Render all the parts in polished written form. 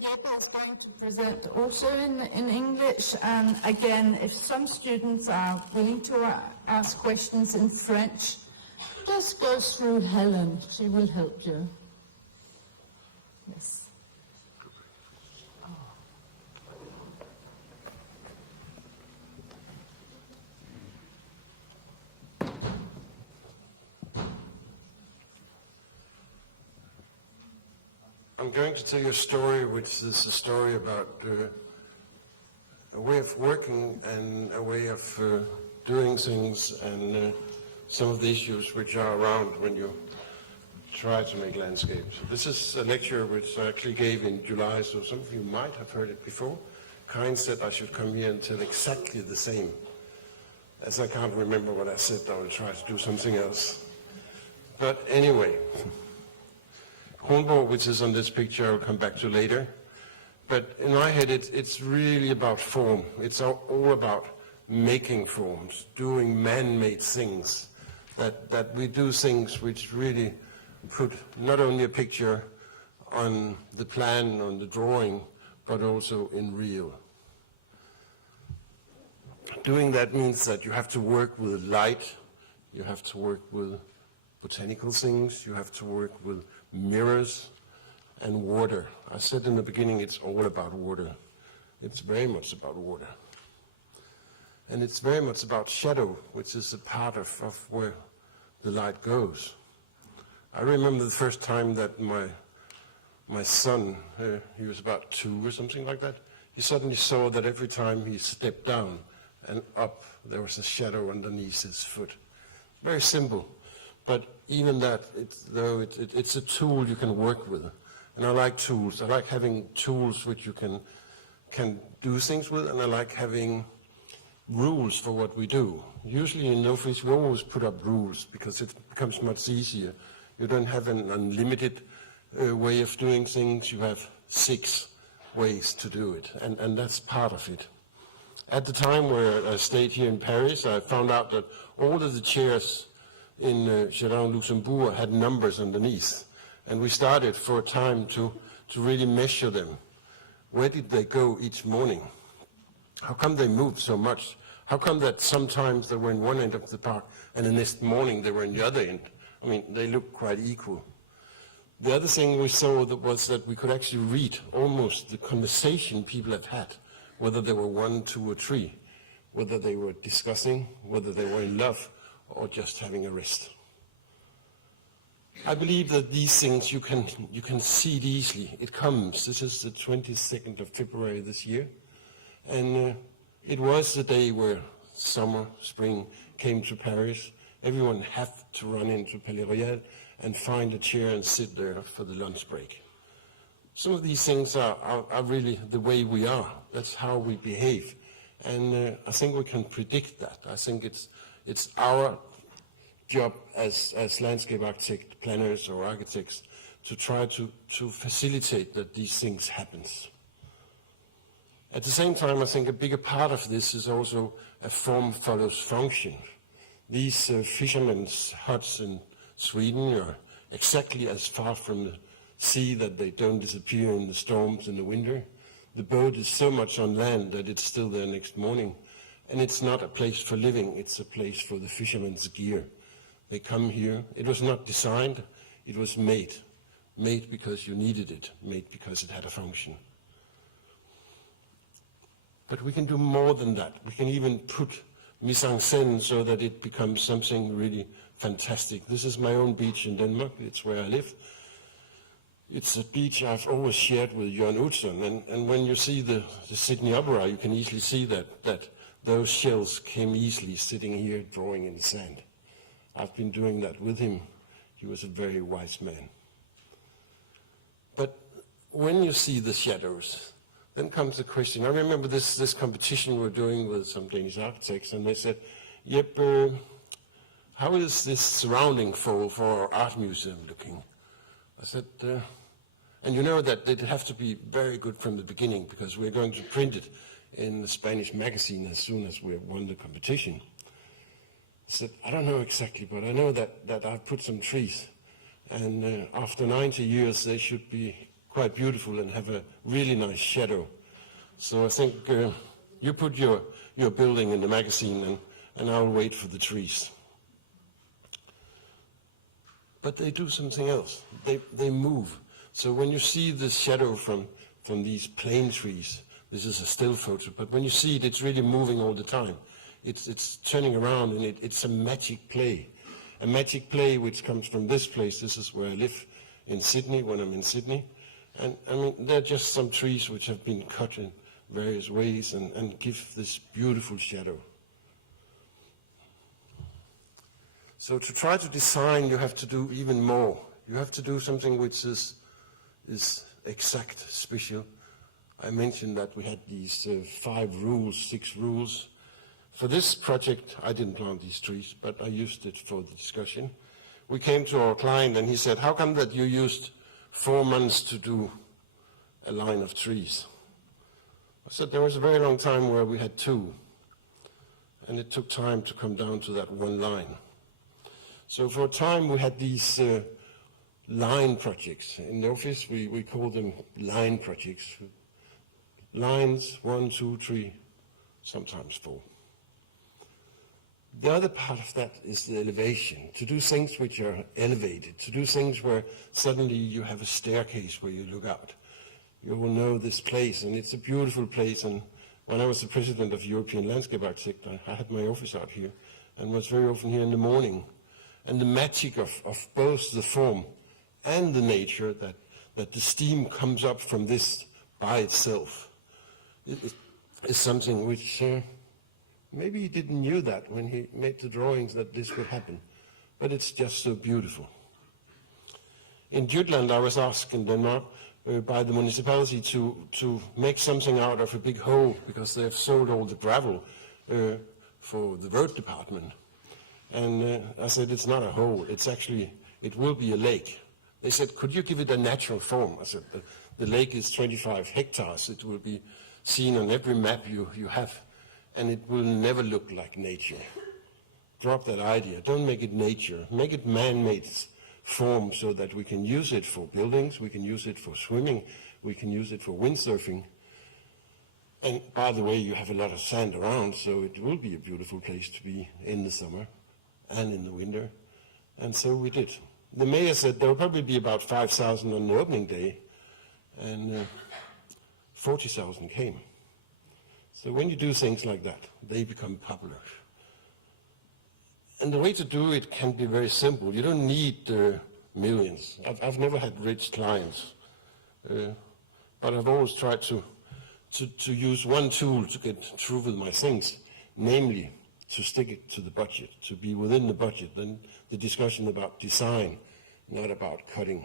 Yeah, I was going to present also in English, and again, if some students are willing to ask questions in French, just go through Helen. She will help you. Yes. I'm going to tell you a story which is a story about a way of working and a way of doing things and some of the issues which are around when you try to make landscapes. This is a lecture which I actually gave in July, so some of you might have heard it before. Kind said I should come here and tell exactly the same. As I can't remember what I said, I will try to do something else. But anyway, Kronborg, which is on this picture, I'll come back to later. But in my head, it's really about form. It's all about making forms, doing man-made things, that we do things which really put not only a picture on the plan, on the drawing, but also in real. Doing that means that you have to work with light, you have to work with botanical things, you have to work with mirrors and water. I said in the beginning it's all about water. It's very much about water. And it's very much about shadow, which is a part of where the light goes. I remember the first time that my son, he was about 2 or something like that, he suddenly saw that every time he stepped down and up, there was a shadow underneath his foot. Very simple. But even that, it's a tool you can work with. And I like tools. I like having tools which you can do things with, and I like having rules for what we do. Usually in Nofis, we always put up rules because it becomes much easier. You don't have an unlimited way of doing things. You have 6 ways to do it, and that's part of it. At the time where I stayed here in Paris, I found out that all of the chairs in Jardin Luxembourg had numbers underneath. And we started for a time to really measure them. Where did they go each morning? How come they moved so much? How come that sometimes they were in one end of the park and the next morning they were in the other end? I mean, they look quite equal. The other thing we saw was that we could actually read almost the conversation people have had, whether they were 1, 2, or 3, whether they were discussing, whether they were in love, or just having a rest. I believe that these things you can see it easily. It comes. This is the 22nd of February this year, and it was the day where summer, spring came to Paris. Everyone had to run into Palais Royal and find a chair and sit there for the lunch break. Some of these things are really the way we are. That's how we behave, and I think we can predict that. I think it's our job as landscape architects, planners or architects to try to facilitate that these things happen. At the same time, I think a bigger part of this is also a form follows function. These fishermen's huts in Sweden are exactly as far from the sea that they don't disappear in the storms in the winter. The boat is so much on land that it's still there next morning. And it's not a place for living, it's a place for the fishermen's gear. They come here. It was not designed, it was made. Made because you needed it, made because it had a function. But we can do more than that. We can even put mise en scène so that it becomes something really fantastic. This is my own beach in Denmark, it's where I live. It's a beach I've always shared with Jørn Utzon, and when you see the Sydney Opera, you can easily see that those shells came easily sitting here drawing in the sand. I've been doing that with him. He was a very wise man. But when you see the shadows, then comes the question. I remember this competition we were doing with some Danish architects, and they said, Yep, how is this surrounding for our art museum looking? I said, and you know that they'd have to be very good from the beginning because we're going to print it in the Spanish magazine as soon as we have won the competition. I said, I don't know exactly, but I know that I've put some trees. And after 90 years, they should be quite beautiful and have a really nice shadow. So I think you put your building in the magazine, and I'll wait for the trees. But they do something else. They move. So when you see the shadow from these plane trees, this is a still photo, but when you see it, it's really moving all the time. It's turning around, and it's a magic play. A magic play which comes from this place. This is where I live in Sydney, when I'm in Sydney. And I mean, they're just some trees which have been cut in various ways and give this beautiful shadow. So to try to design, you have to do even more. You have to do something which is exact, special. I mentioned that we had these 5 rules, 6 rules. For this project, I didn't plant these trees, but I used it for the discussion. We came to our client and he said, how come that you used 4 months to do a line of trees? I said, there was a very long time where we had 2, and it took time to come down to that 1 line. So for a time we had these line projects. In the office we call them line projects. Lines, 1, 2, 3, sometimes 4. The other part of that is the elevation, to do things which are elevated, to do things where suddenly you have a staircase where you look out. You will know this place, and it's a beautiful place. And when I was the president of European Landscape Architect, I had my office out here and was very often here in the morning. And the magic of both the form and the nature, that the steam comes up from this by itself, is something which maybe he didn't knew that when he made the drawings that this would happen, but it's just so beautiful. In Jutland, I was asked in Denmark by the municipality to make something out of a big hole, because they have sold all the gravel for the road department. And I said, it's not a hole, it will be a lake. They said, could you give it a natural form? I said, the lake is 25 hectares, it will be seen on every map you have, and it will never look like nature. Drop that idea, don't make it nature, make it man-made form so that we can use it for buildings, we can use it for swimming, we can use it for windsurfing. And by the way, you have a lot of sand around, so it will be a beautiful place to be in the summer and in the winter. And so we did. The mayor said there will probably be about 5,000 on the opening day, and 40,000 came. So when you do things like that, they become popular. And the way to do it can be very simple. You don't need millions. I've never had rich clients, but I've always tried to use one tool to get through with my things, namely to stick it to the budget, to be within the budget, then the discussion about design, not about cutting.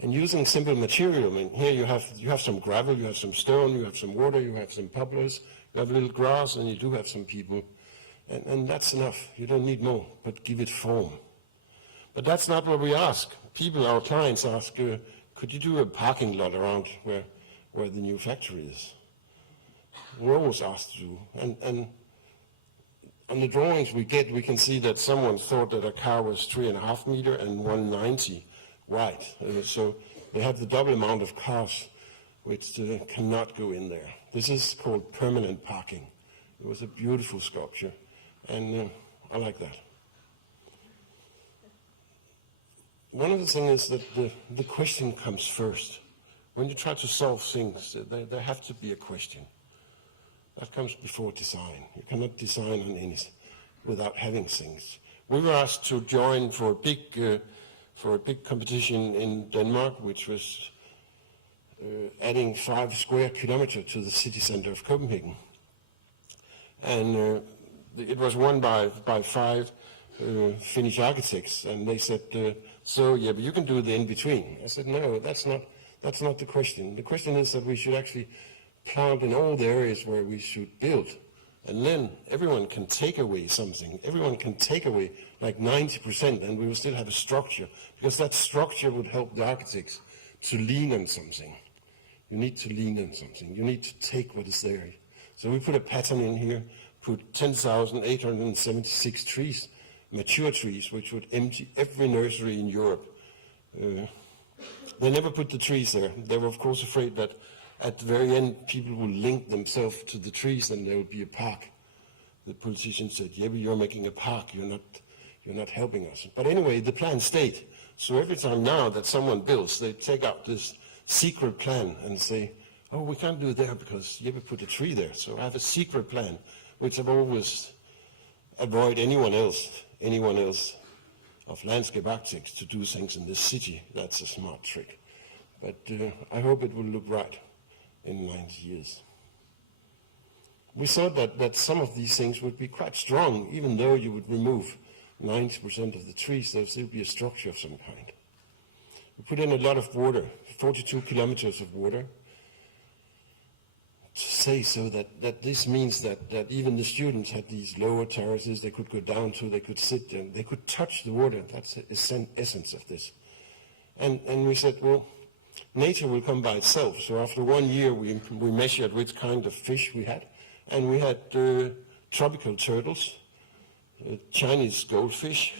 And using simple material, I mean, here you have some gravel, you have some stone, you have some water, you have some poplars, you have a little grass, and you do have some people. And that's enough. You don't need more, but give it form. But that's not what we ask. People, our clients ask, could you do a parking lot around where the new factory is? We're always asked to do. And on the drawings we get, we can see that someone thought that a car was 3.5 meters and 190 wide. So they have the double amount of cars which cannot go in there. This is called permanent parking. It was a beautiful sculpture, and I like that. One of the things is that the question comes first. When you try to solve things, there have to be a question. That comes before design. You cannot design on anything without having things. We were asked to join for a big competition in Denmark, which was adding 5 square kilometers to the city center of Copenhagen. And it was won by 5 Finnish architects, and they said, so yeah, but you can do the in-between. I said, no, that's not the question. The question is that we should actually plant in all the areas where we should build. And then everyone can take away something. Everyone can take away like 90%, and we will still have a structure, because that structure would help the architects to lean on something. You need to lean on something. You need to take what is there. So we put a pattern in here, put 10,876 trees, mature trees, which would empty every nursery in Europe. they never put the trees there. They were, of course, afraid that at the very end, people will link themselves to the trees and there will be a park. The politician said, yeah, but you're making a park, you're not helping us. But anyway, the plan stayed. So every time now that someone builds, they take out this secret plan and say, oh, we can't do it there because Jeppe put a tree there. So I have a secret plan, which I've always avoid anyone else of landscape architects to do things in this city. That's a smart trick. But I hope it will look right in 90 years. We thought that some of these things would be quite strong, even though you would remove 90% of the trees, there would still be a structure of some kind. We put in a lot of water, 42 kilometers of water, to say so that this means that even the students had these lower terraces they could go down to, they could sit and they could touch the water. That's the essence of this. And we said, well, nature will come by itself. So after 1 year, we measured which kind of fish we had. And we had tropical turtles, Chinese goldfish,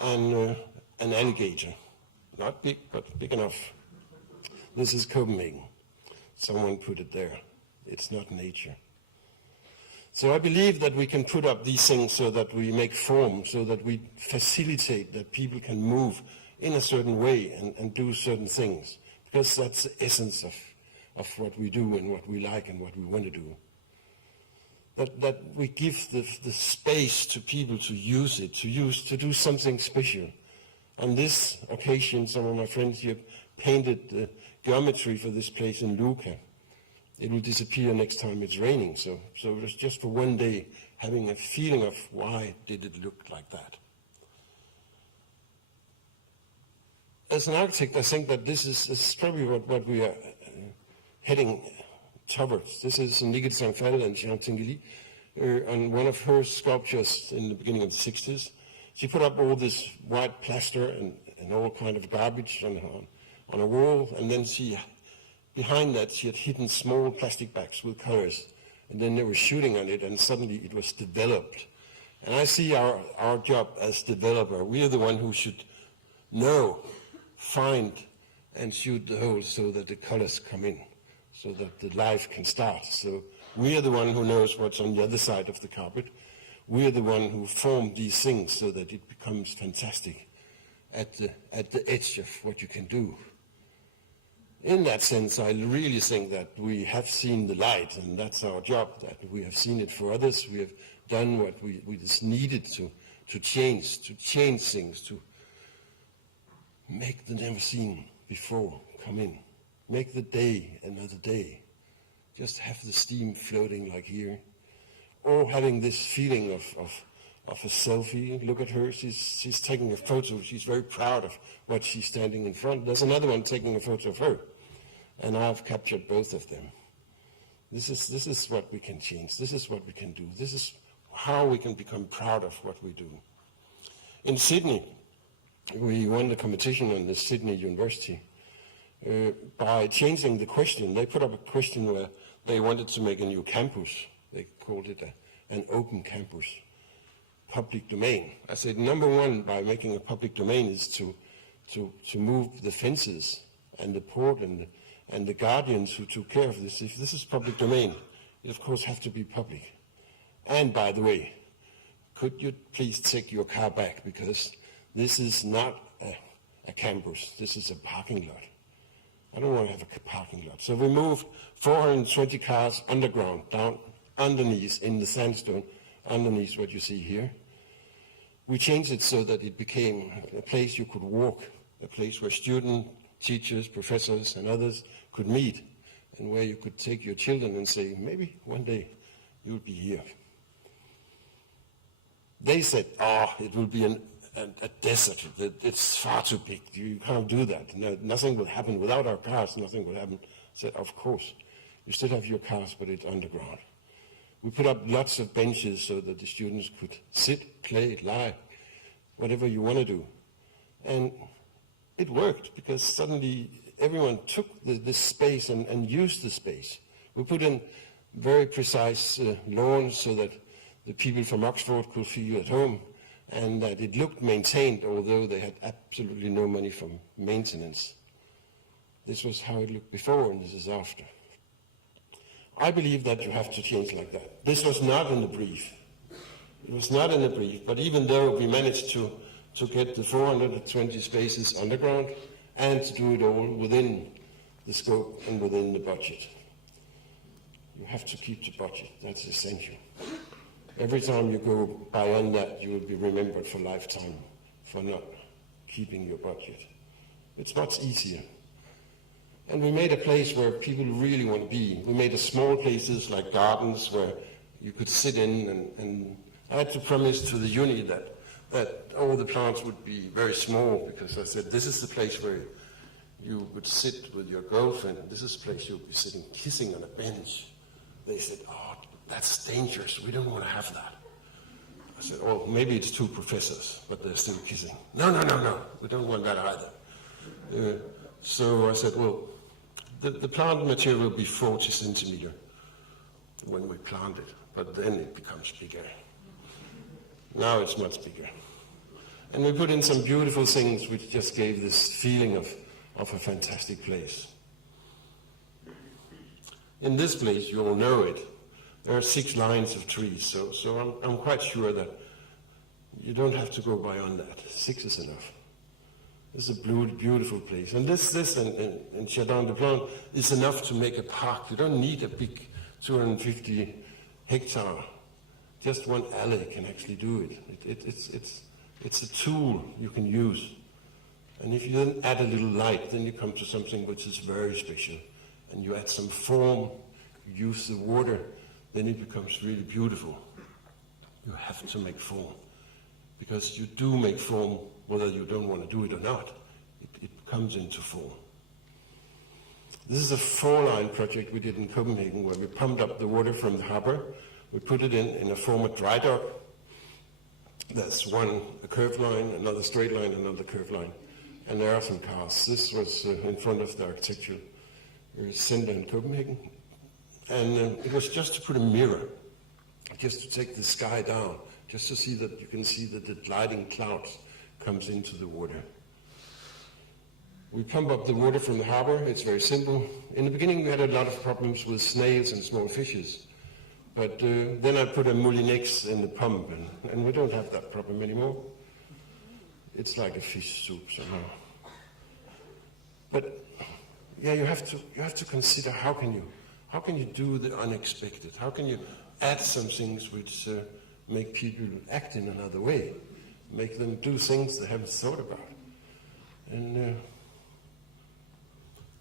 and an alligator. Not big, but big enough. This is Copenhagen. Someone put it there. It's not nature. So I believe that we can put up these things so that we make form, so that we facilitate that people can move in a certain way and do certain things. Because that's the essence of what we do and what we like and what we want to do. That we give the space to people to use it, to do something special. On this occasion, some of my friends here painted the geometry for this place in Luca. It will disappear next time it's raining. So it was just for 1 day having a feeling of why did it look like that. As an architect, I think that this is probably what we are heading towards. This is Nigel Zangfall and Jean Tinguely on one of her sculptures in the beginning of the 60s. She put up all this white plaster and all kind of garbage on a wall, and then behind that she had hidden small plastic bags with colors, and then they were shooting on it, and suddenly it was developed. And I see our job as developer. We are the one who should know, find, and shoot the holes so that the colors come in, so that the life can start. So we are the one who knows what's on the other side of the carpet. We are the one who form these things so that it becomes fantastic at the edge of what you can do. In that sense, I really think that we have seen the light, and that's our job, that we have seen it for others. We have done what we just needed to change things, to make the never seen before come in. Make the day another day. Just have the steam floating like here. Or having this feeling of a selfie. Look at her, she's taking a photo. She's very proud of what she's standing in front. There's another one taking a photo of her. And I've captured both of them. This is what we can change. This is what we can do. This is how we can become proud of what we do. In Sydney, we won the competition on the Sydney University by changing the question. They put up a question where they wanted to make a new campus. They called it an open campus, public domain. I said, number one, by making a public domain is to move the fences and the port and the guardians who took care of this. If this is public domain, it of course have to be public. And by the way, could you please take your car back, because this is not a campus, this is a parking lot. I don't want to have a parking lot. So we moved 420 cars underground, down underneath in the sandstone, underneath what you see here. We changed it so that it became a place you could walk, a place where students, teachers, professors, and others could meet, and where you could take your children and say, maybe one day you'll be here. They said, it will be a desert. It's far too big. You can't do that. No, nothing will happen without our cars. Nothing will happen. I said, of course. You still have your cars, but it's underground. We put up lots of benches so that the students could sit, play, lie, whatever you want to do. And it worked, because suddenly everyone took this space and used the space. We put in very precise lawns so that the people from Oxford could feel at home, and that it looked maintained, although they had absolutely no money for maintenance. This was how it looked before, and this is after. I believe that you have to change like that. This was not in the brief. It was not in the brief, but even though we managed to get the 420 spaces underground and to do it all within the scope and within the budget. You have to keep the budget, that's essential. Every time you go beyond that, you will be remembered for lifetime for not keeping your budget. It's much easier. And we made a place where people really want to be. We made a small places like gardens where you could sit in, and I had to promise to the uni that all the plants would be very small, because I said, this is the place where you would sit with your girlfriend, and this is the place you'll be sitting kissing on a bench. They said, oh, that's dangerous, we don't want to have that. I said, oh, maybe it's two professors, but they're still kissing. No, we don't want that either. So I said, well, the plant material will be 40 centimeter when we plant it, but then it becomes bigger. Now it's much bigger. And we put in some beautiful things which just gave this feeling of a fantastic place. In this place, you all know it, there are 6 lines of trees, so I'm quite sure that you don't have to go beyond that. 6 is enough. This is a beautiful place. And this in Jardin des Plantes is enough to make a park. You don't need a big 250 hectare. Just one alley can actually do it. It's a tool you can use. And if you then add a little light, then you come to something which is very special. And you add some form, you use the water, then it becomes really beautiful. You have to make form. Because you do make form whether you don't want to do it or not. It comes into form. This is a 4-line project we did in Copenhagen, where we pumped up the water from the harbor. We put it in a former dry dock. That's one a curved line, another straight line, another curved line. And there are some cars. This was in front of the architectural center in Copenhagen. And it was just to put a mirror, just to take the sky down, just to see that you can see that the gliding clouds comes into the water. We pump up the water from the harbor. It's very simple. In the beginning, we had a lot of problems with snails and small fishes. But then I put a Moulinex in the pump, and we don't have that problem anymore. It's like a fish soup somehow. But yeah, you have to consider how can you do the unexpected? How can you add some things which make people act in another way, make them do things they haven't thought about? And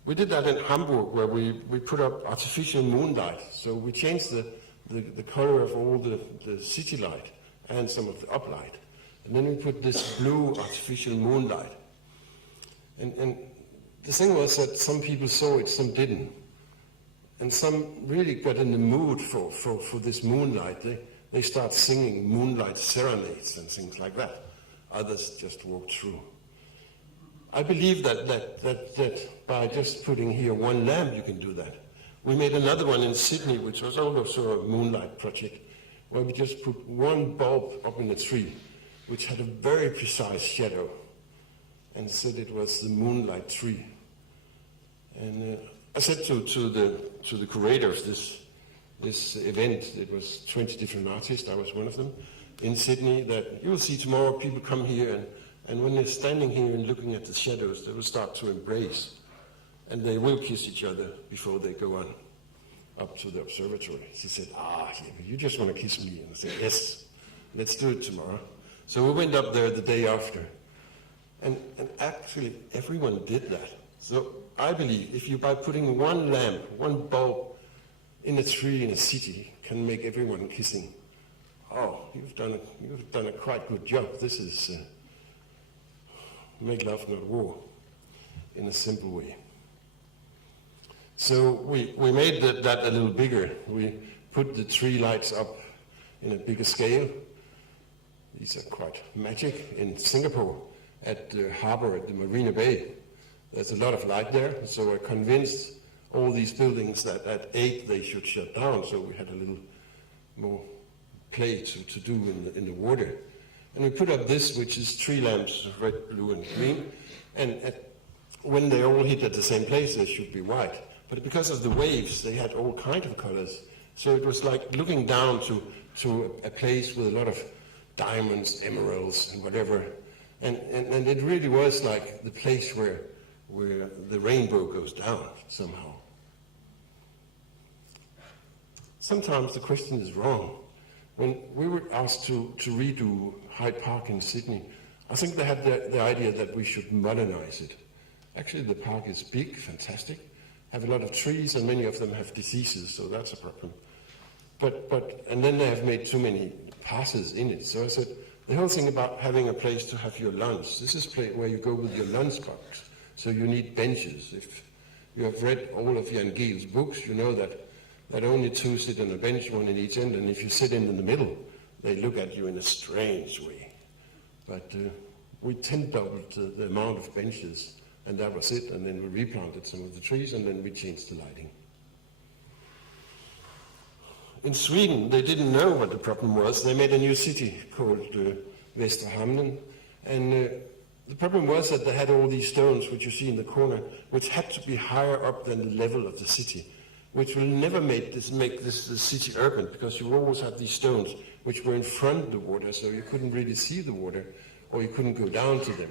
we did that in Hamburg, where we put up artificial moonlight. So we changed the color of all the city light and some of the uplight. And then we put this blue artificial moonlight. And the thing was that some people saw it, some didn't. And some really got in the mood for this moonlight. They start singing moonlight serenades and things like that. Others just walked through. I believe that by just putting here one lamp, you can do that. We made another one in Sydney, which was also a moonlight project, where we just put one bulb up in a tree, which had a very precise shadow, and said it was the moonlight tree. And I said to the curator of this event, it was 20 different artists, I was one of them, in Sydney, that you will see tomorrow people come here, and when they're standing here and looking at the shadows, they will start to embrace, and they will kiss each other before they go on up to the observatory. She said, you just want to kiss me? And I said, yes, let's do it tomorrow. So we went up there the day after, and actually everyone did that. So I believe if you, by putting one lamp, one bulb in a tree in a city, can make everyone kissing, you've done a quite good job. This is make love, not war, in a simple way. So we made that a little bigger. We put the tree lights up in a bigger scale. These are quite magic. In Singapore, at the harbor at the Marina Bay, there's a lot of light there. So I convinced all these buildings that at 8 they should shut down. So we had a little more play to do in the water. And we put up this, which is tree lamps, red, blue, and green. And when they all hit at the same place, they should be white. But because of the waves, they had all kinds of colors. So it was like looking down to a place with a lot of diamonds, emeralds, and whatever. And it really was like the place where the rainbow goes down somehow. Sometimes the question is wrong. When we were asked to redo Hyde Park in Sydney, I think they had the idea that we should modernize it. Actually, the park is big, fantastic, have a lot of trees, and many of them have diseases, so that's a problem. And then they have made too many passes in it. So I said, the whole thing about having a place to have your lunch, this is a place where you go with your lunchbox. So you need benches. If you have read all of Jan Gehl's books, you know that only two sit on a bench, one in each end, and if you sit in the middle, they look at you in a strange way. But we 10-doubled the amount of benches, and that was it, and then we replanted some of the trees, and then we changed the lighting. In Sweden, they didn't know what the problem was. They made a new city called Västra Hamnen, and the problem was that they had all these stones, which you see in the corner, which had to be higher up than the level of the city, which will never make this the city urban, because you always had these stones which were in front of the water, so you couldn't really see the water, or you couldn't go down to them.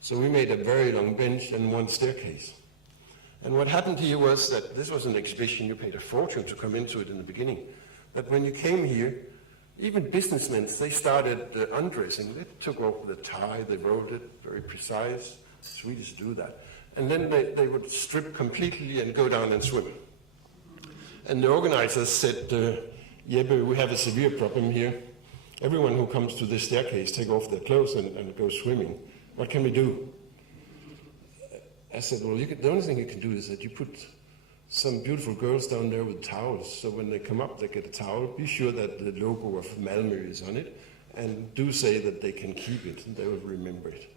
So we made a very long bench and one staircase. And what happened here was that this was an exhibition, you paid a fortune to come into it in the beginning, that when you came here, even businessmen, they started undressing. They took off the tie, they rolled it, very precise. Swedes do that. And then they would strip completely and go down and swim. And the organizers said, Jeppe, we have a severe problem here. Everyone who comes to this staircase take off their clothes and go swimming. What can we do? I said, well, the only thing you can do is that you put some beautiful girls down there with towels, so when they come up, they get a towel. Be sure that the logo of Malmö is on it, and do say that they can keep it, and they will remember it.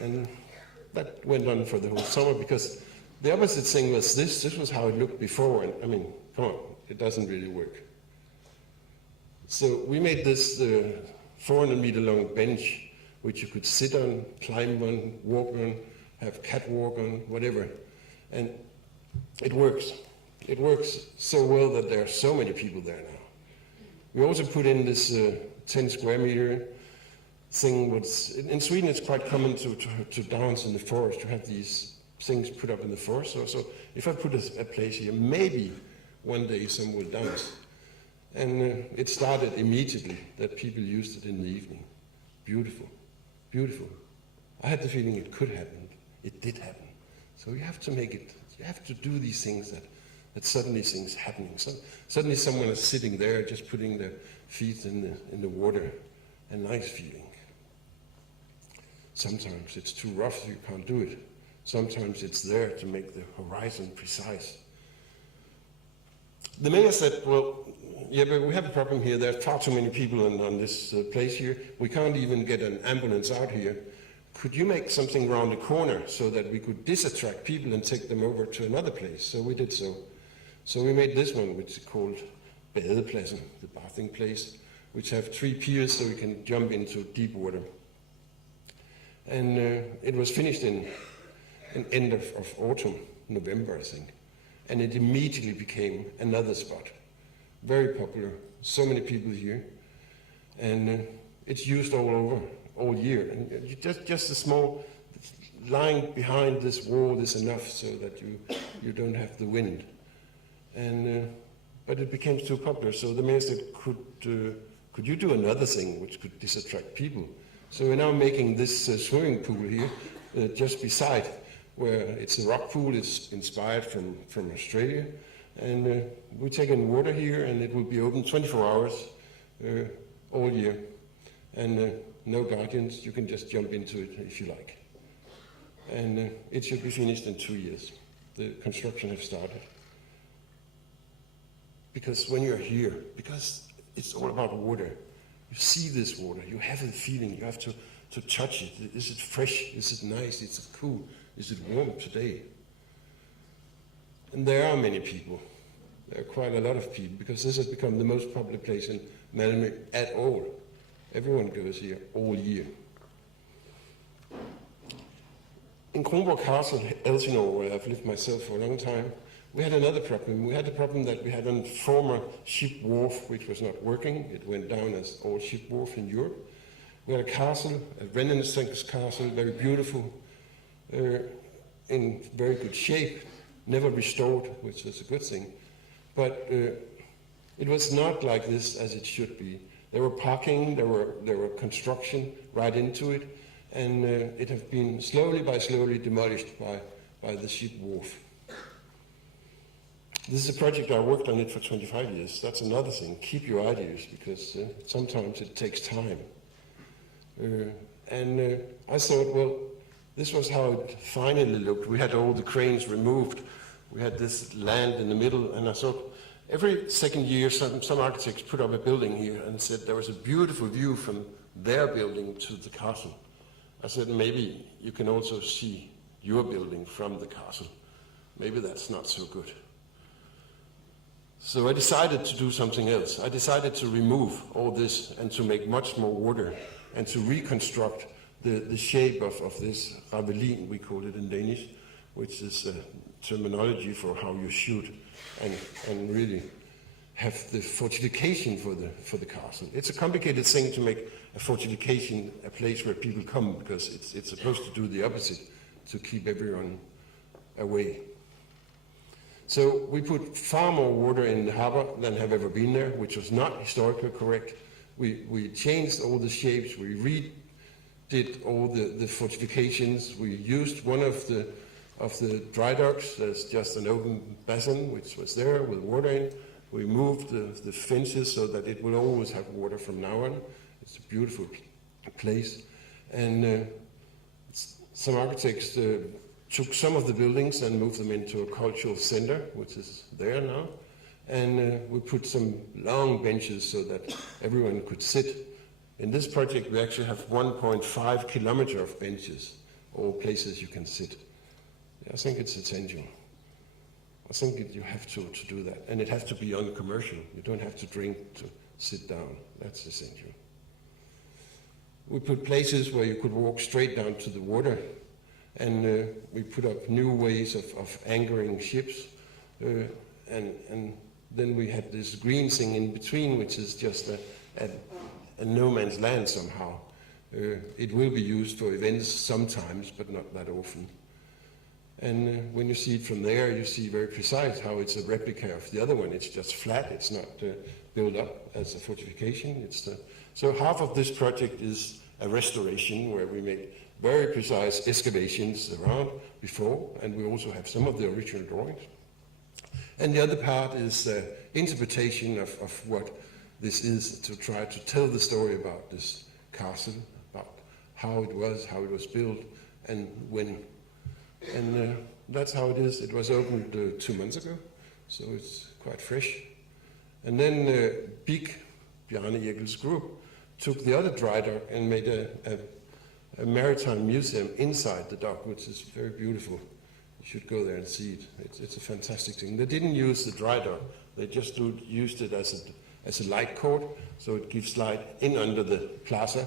And that went on for the whole summer, because the opposite thing was this was how it looked before, and I mean, come on, it doesn't really work. So we made this 400-meter long bench, which you could sit on, climb on, walk on, have catwalk on, whatever. And it works. It works so well that there are so many people there now. We also put in this 10 square meter thing. In Sweden, it's quite common to dance in the forest, to have these things put up in the forest. So if I put a place here, maybe one day some will dance. And it started immediately that people used it in the evening. Beautiful, beautiful. I had the feeling it could happen. It did happen. So you have to make it, you have to do these things that suddenly things happening. So suddenly someone is sitting there just putting their feet in the water. A nice feeling. Sometimes it's too rough, so you can't do it. Sometimes it's there to make the horizon precise. The mayor said, well, yeah, but we have a problem here. There are far too many people on this place here. We can't even get an ambulance out here. Could you make something around the corner so that we could disattract people and take them over to another place? So we did so. So we made this one, which is called Badepladsen, the bathing place, which have 3 piers so we can jump into deep water. And it was finished in end of autumn, November, I think. And it immediately became another spot. Very popular, so many people here. And it's used all over, all year. And just a small, lying behind this wall is enough so that you don't have the wind. And but it became too popular, so the mayor said, could you do another thing which could disattract people? So we're now making this swimming pool here, just beside, where it's a rock pool. It's inspired from Australia. And we take in water here, and it will be open 24 hours all year. And no guardians, you can just jump into it if you like. And it should be finished in 2 years. The construction has started. Because when you're here, because it's all about water, you see this water, you have a feeling, you have to touch it. Is it fresh? Is it nice? Is it cool? Is it warm today? And there are many people. There are quite a lot of people, because this has become the most popular place in Malmö at all. Everyone goes here all year. in Kronborg Castle, Elsinore, where I've lived myself for a long time, we had another problem. We had the problem that we had a former ship wharf which was not working. It went down as all ship wharf in Europe. We had a castle, a Renaissance castle, very beautiful, in very good shape, never restored, which was a good thing. But it was not like this as it should be. There were parking, there were construction right into it, and it has been slowly demolished by the ship wharf. This is a project I worked on it for 25 years. That's another thing. Keep your ideas, because sometimes it takes time. I thought, well, this was how it finally looked. We had all the cranes removed. We had this land in the middle, and I thought, every second year, some architects put up a building here and said there was a beautiful view from their building to the castle. I said, maybe you can also see your building from the castle. Maybe that's not so good. So I decided to do something else. I decided to remove all this and to make much more water and to reconstruct the shape of this ravelin, we call it in Danish, which is a terminology for how you shoot and really have the fortification for the castle. It's a complicated thing to make a fortification a place where people come, because it's supposed to do the opposite, to keep everyone away. So we put far more water in the harbor than have ever been there, which was not historically correct. We changed all the shapes, we redid all the fortifications, we used one of the dry docks. There's just an open basin which was there with water in. We moved the fences so that it will always have water from now on. It's a beautiful place. And some architects took some of the buildings and moved them into a cultural center, which is there now. And we put some long benches so that everyone could sit. In this project, we actually have 1.5 kilometers of benches, all places you can sit. I think it's essential. I think you have to do that. And it has to be uncommercial. You don't have to drink to sit down. That's essential. We put places where you could walk straight down to the water. And we put up new ways of anchoring ships. And then we had this green thing in between, which is just a no man's land somehow. It will be used for events sometimes, but not that often. And when you see it from there, you see very precise how it's a replica of the other one. It's just flat. It's not built up as a fortification. So half of this project is a restoration where we make very precise excavations around before, and we also have some of the original drawings. And the other part is interpretation of what this is, to try to tell the story about this castle, about how it was built, and when. And that's how it is. It was opened 2 months ago, so it's quite fresh. And then BIG, Bjarne Jekels Group, took the other dry dock and made a maritime museum inside the dock, which is very beautiful. You should go there and see it. It's a fantastic thing. They didn't use the dry dock. They just used it as a light court, so it gives light in under the plaza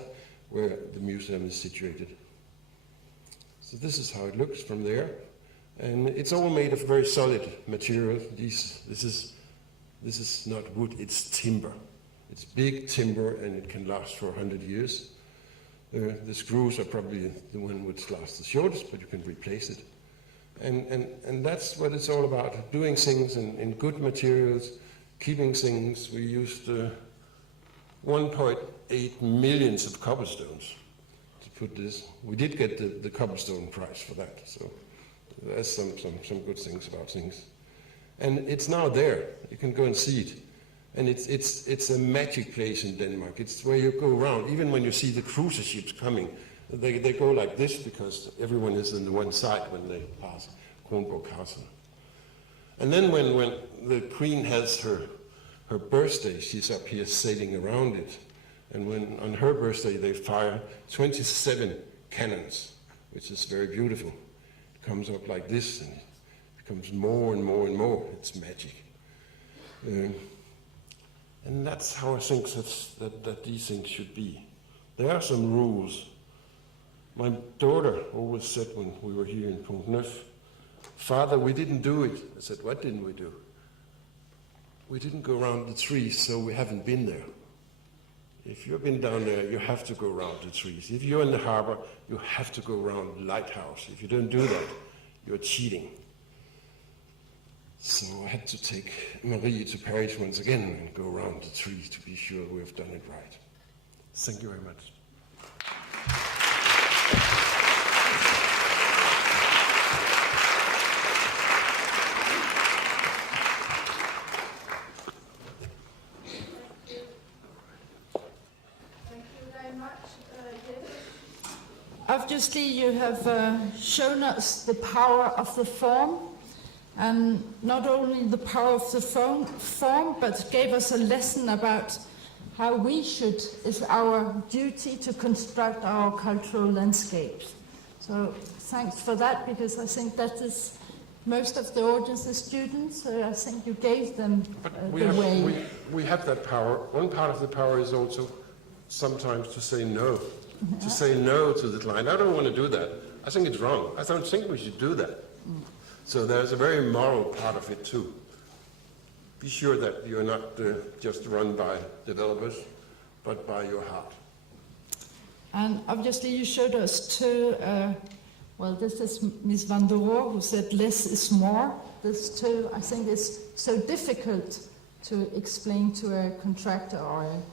where the museum is situated. So this is how it looks from there. And it's all made of very solid material. This is not wood, it's timber. It's big timber, and it can last for 100 years. The screws are probably the one which lasts the shortest, but you can replace it. And that's what it's all about, doing things in good materials, keeping things. We used 1.8 million of cobblestones to put this. We did get the cobblestone prize for that, so there's some good things about things. And it's now there. You can go and see it. And it's a magic place in Denmark. It's where you go around. Even when you see the cruise ships coming, they go like this because everyone is on the one side when they pass Kronborg Castle. And then when the Queen has her birthday, she's up here sailing around it. And when on her birthday they fire 27 cannons, which is very beautiful. It comes up like this and it becomes more and more and more. It's magic. And that's how I think that these things should be. There are some rules. My daughter always said when we were here in Pont Neuf, "Father, we didn't do it." I said, "What didn't we do?" "We didn't go around the trees, so we haven't been there." If you've been down there, you have to go around the trees. If you're in the harbor, you have to go around the lighthouse. If you don't do that, you're cheating. So I had to take Marie to Paris once again and go around the trees to be sure we have done it right. Thank you very much. Obviously, you have shown us the power of the form, and not only the power of the form, but gave us a lesson about how it's our duty to construct our cultural landscapes. So thanks for that, because I think that is most of the audience is students, so I think you gave them the way. We have that power. One part of the power is also sometimes to say no. To say no to the client. I don't want to do that. I think it's wrong. I don't think we should do that. So there's a very moral part of it too. Be sure that you're not just run by developers, but by your heart. And obviously you showed us two, this is Ms. Van der Rohe who said less is more. This too, I think, is so difficult to explain to a contractor or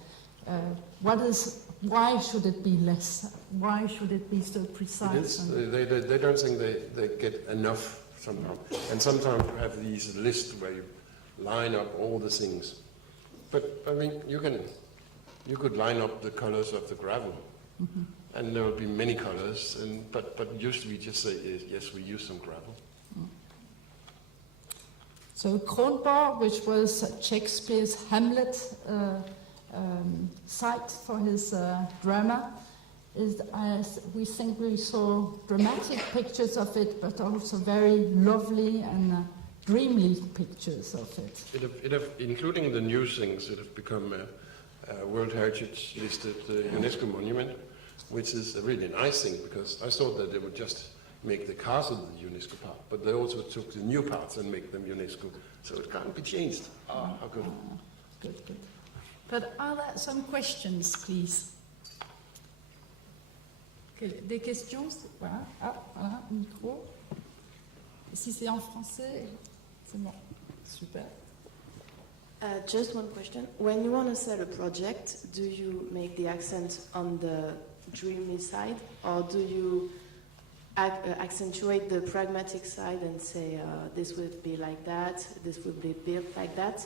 why should it be less? Why should it be so precise? They don't think they get enough somehow. And sometimes you have these lists where you line up all the things. But I mean, you could line up the colors of the gravel, and there will be many colors. But usually we just say yes, we use some gravel. So Kronborg, which was Shakespeare's Hamlet site for his drama, we think we saw dramatic pictures of it, but also very lovely and dreamly pictures of it. Including the new things, it have become a World Heritage listed UNESCO monument, which is a really nice thing, because I thought that they would just make the castle the UNESCO part, but they also took the new parts and make them UNESCO, so it can't be changed. How good. Good. But are there some questions, please? Des questions? Voilà. Voilà, micro. Si c'est en français, c'est bon. Super. Just one question. When you want to sell a project, do you make the accent on the dreamy side, or do you accentuate the pragmatic side and say this would be like that, this would be built like that?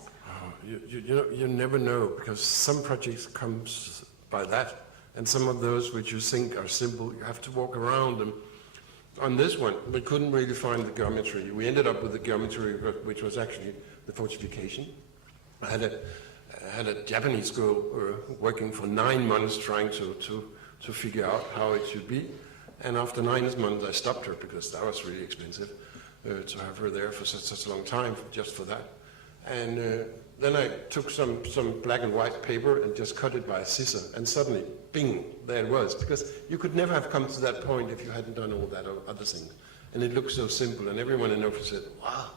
You never know, because some projects comes by that, and some of those which you think are simple, you have to walk around them. On this one, we couldn't really find the geometry. We ended up with the geometry, which was actually the fortification. I had a Japanese girl working for 9 months trying to figure out how it should be. And after 9 months, I stopped her, because that was really expensive to have her there for such a long time just for that. And then I took some black and white paper and just cut it by a scissor, and suddenly, bing, there it was. Because you could never have come to that point if you hadn't done all that other thing. And it looked so simple, and everyone in Norfolk said, "Wow,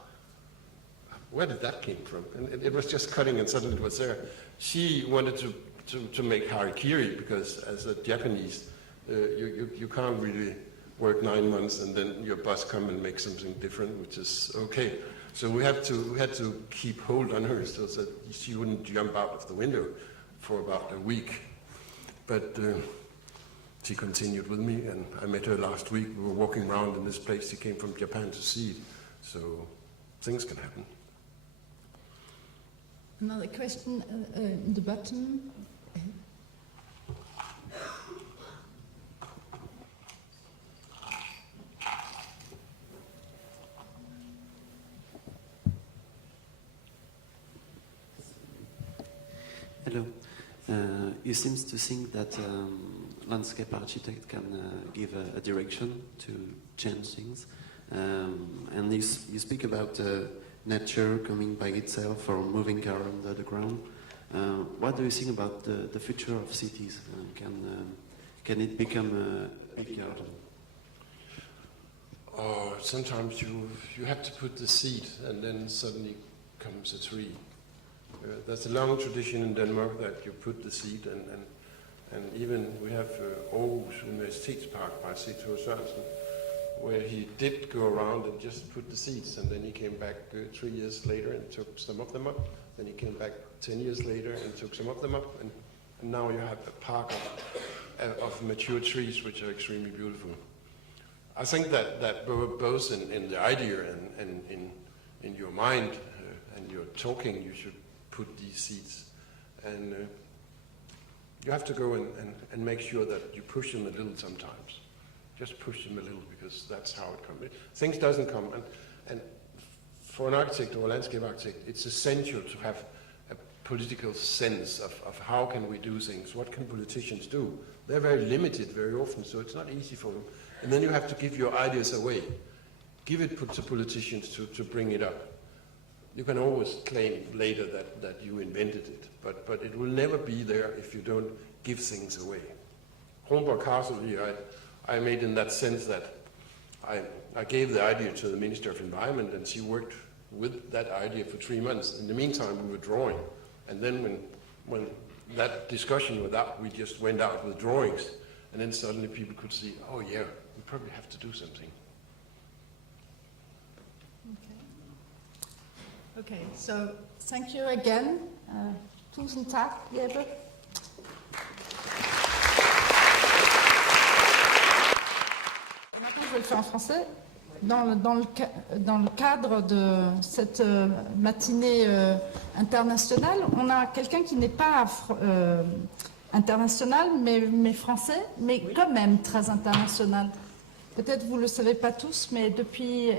where did that came from?" And it was just cutting, and suddenly it was there. She wanted to make harikiri, because as a Japanese, you can't really work 9 months and then your boss come and make something different, which is okay. So we had to keep hold on her so that she wouldn't jump out of the window for about a week. But she continued with me, and I met her last week. We were walking around in this place. She came from Japan to see it. So things can happen. Another question in the bottom. Hello. You seem to think that landscape architect can give a direction to change things, and you speak about nature coming by itself or moving around the ground. What do you think about the future of cities? Can it become big garden? Or sometimes you have to put the seed and then suddenly comes a tree. There's a long tradition in Denmark that you put the seed and even we have Aarhus Universitetspark by Sigtun Sørensen, where he did go around and just put the seeds, and then he came back 3 years later and took some of them up. Then he came back 10 years later and took some of them up, and now you have a park of mature trees which are extremely beautiful. I think that both in the idea and in your mind and your talking, you should put these seeds. And you have to go and make sure that you push them a little sometimes. Just push them a little, because that's how it comes. Things doesn't come. And for an architect or a landscape architect, it's essential to have a political sense of how can we do things, what can politicians do. They're very limited very often, so it's not easy for them. And then you have to give your ideas away. Give it to politicians to bring it up. You can always claim later that you invented it, but it will never be there if you don't give things away. Kronborg Castle here, I made in that sense that I gave the idea to the Minister of Environment, and she worked with that idea for 3 months. In the meantime, we were drawing. And then when that discussion was out, we just went out with drawings. And then suddenly people could see, oh yeah, we probably have to do something. Okay, so thank you again. Tusind tak, Jeppe. Maintenant, je vais le faire en français. Dans le cadre de cette matinée internationale, on a quelqu'un qui n'est pas international, mais français, mais quand même très international. Peut-être vous ne le savez pas tous, mais depuis,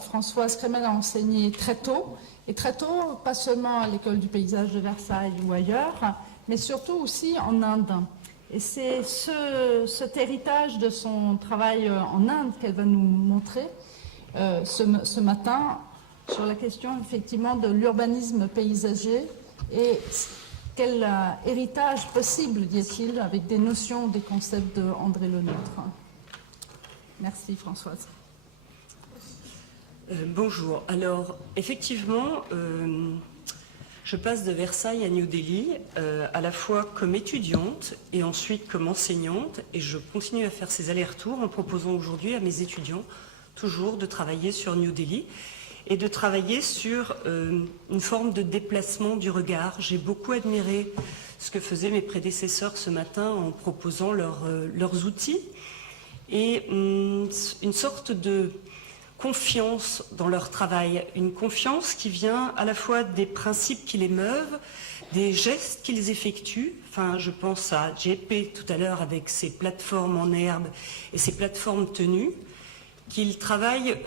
Françoise Crémel a enseigné très tôt, et très tôt, pas seulement à l'école du paysage de Versailles ou ailleurs, mais surtout aussi en Inde. Et c'est cet héritage de son travail en Inde qu'elle va nous montrer ce matin sur la question effectivement de l'urbanisme paysager et quel héritage possible y a-t-il avec des notions, des concepts de André Le Nôtre. Merci Françoise. Bonjour. Alors, effectivement, je passe de Versailles à New Delhi, à la fois comme étudiante et ensuite comme enseignante, et je continue à faire ces allers-retours en proposant aujourd'hui à mes étudiants toujours de travailler sur New Delhi et de travailler sur une forme de déplacement du regard. J'ai beaucoup admiré ce que faisaient mes prédécesseurs ce matin en proposant leurs outils et une sorte de confiance dans leur travail, une confiance qui vient à la fois des principes qui les meuvent, des gestes qu'ils effectuent. Enfin, je pense à JP tout à l'heure avec ses plateformes en herbe et ses plateformes tenues, qu'ils travaillent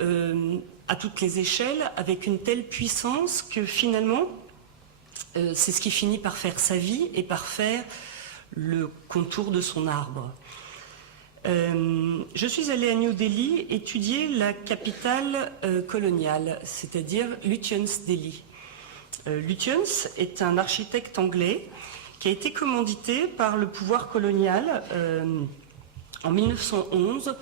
à toutes les échelles avec une telle puissance que finalement, c'est ce qui finit par faire sa vie et par faire le contour de son arbre. Je suis allée à New Delhi étudier la capitale coloniale, c'est-à-dire Lutyens Delhi. Lutyens est un architecte anglais qui a été commandité par le pouvoir colonial en 1911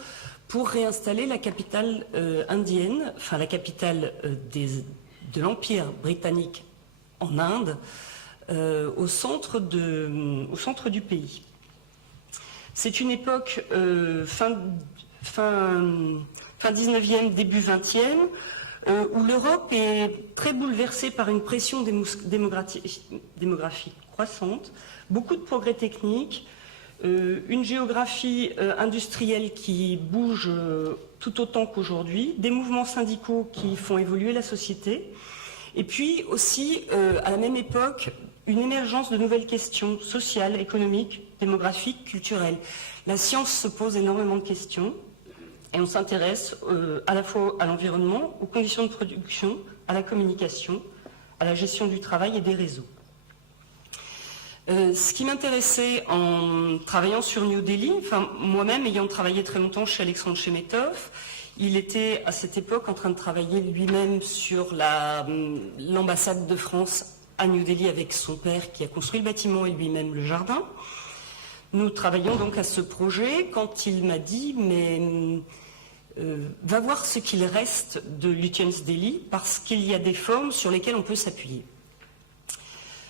pour réinstaller la capitale indienne, enfin la capitale de l'Empire britannique en Inde, au centre du pays. C'est une époque fin 19e, début 20e, où l'Europe est très bouleversée par une pression démographique croissante, beaucoup de progrès techniques, une géographie industrielle qui bouge tout autant qu'aujourd'hui, des mouvements syndicaux qui font évoluer la société, et puis aussi, à la même époque, une émergence de nouvelles questions sociales, économiques, démographiques, culturelles. La science se pose énormément de questions et on s'intéresse à la fois à l'environnement, aux conditions de production, à la communication, à la gestion du travail et des réseaux. Ce qui m'intéressait en travaillant sur New Delhi, enfin moi-même ayant travaillé très longtemps chez Alexandre Chemetov, il était à cette époque en train de travailler lui-même sur l'ambassade de France à New Delhi avec son père qui a construit le bâtiment et lui-même le jardin. Nous travaillons donc à ce projet quand il m'a dit « mais va voir ce qu'il reste de Lutyens Daily parce qu'il y a des formes sur lesquelles on peut s'appuyer ».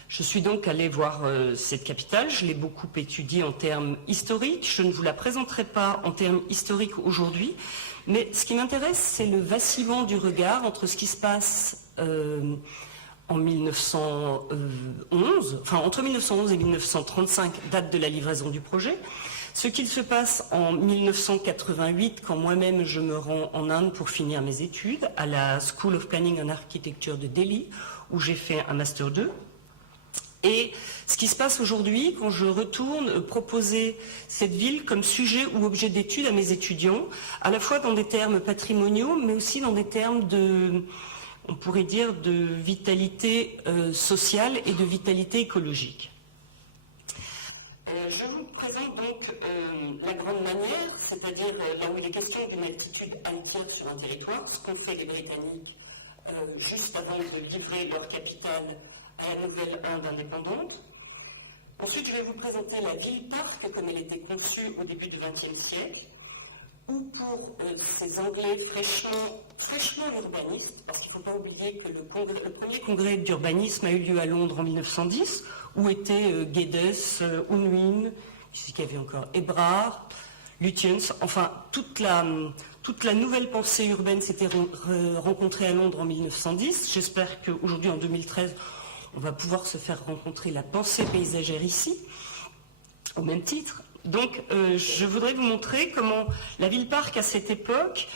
Je suis donc allée voir cette capitale, je l'ai beaucoup étudiée en termes historiques, je ne vous la présenterai pas en termes historiques aujourd'hui, mais ce qui m'intéresse, c'est le vacillement du regard entre ce qui se passe en 1911, enfin entre 1911 et 1935, date de la livraison du projet, ce qu'il se passe en 1988, quand moi-même je me rends en Inde pour finir mes études, à la School of Planning and Architecture de Delhi, où j'ai fait un Master 2, et ce qui se passe aujourd'hui quand je retourne proposer cette ville comme sujet ou objet d'étude à mes étudiants, à la fois dans des termes patrimoniaux, mais aussi dans des termes de, on pourrait dire, de vitalité sociale et de vitalité écologique. Je vous présente donc la grande manière, c'est-à-dire là où il est question d'une attitude altière sur un territoire, ce qu'ont fait les Britanniques juste avant de livrer leur capitale à la nouvelle Inde indépendante. Ensuite, je vais vous présenter la ville-parc comme elle était conçue au début du XXe siècle, ou pour ces Anglais fraîchement urbanistes, parce qu'il ne faut pas oublier que le premier congrès d'urbanisme a eu lieu à Londres en 1910, où étaient Geddes, Unwin, qu'il y avait encore Ebrard, Lutyens, enfin toute la nouvelle pensée urbaine s'était rencontrée à Londres en 1910. J'espère qu'aujourd'hui, en 2013, on va pouvoir se faire rencontrer la pensée paysagère ici, au même titre. Donc, je voudrais vous montrer comment la ville-parc à cette époque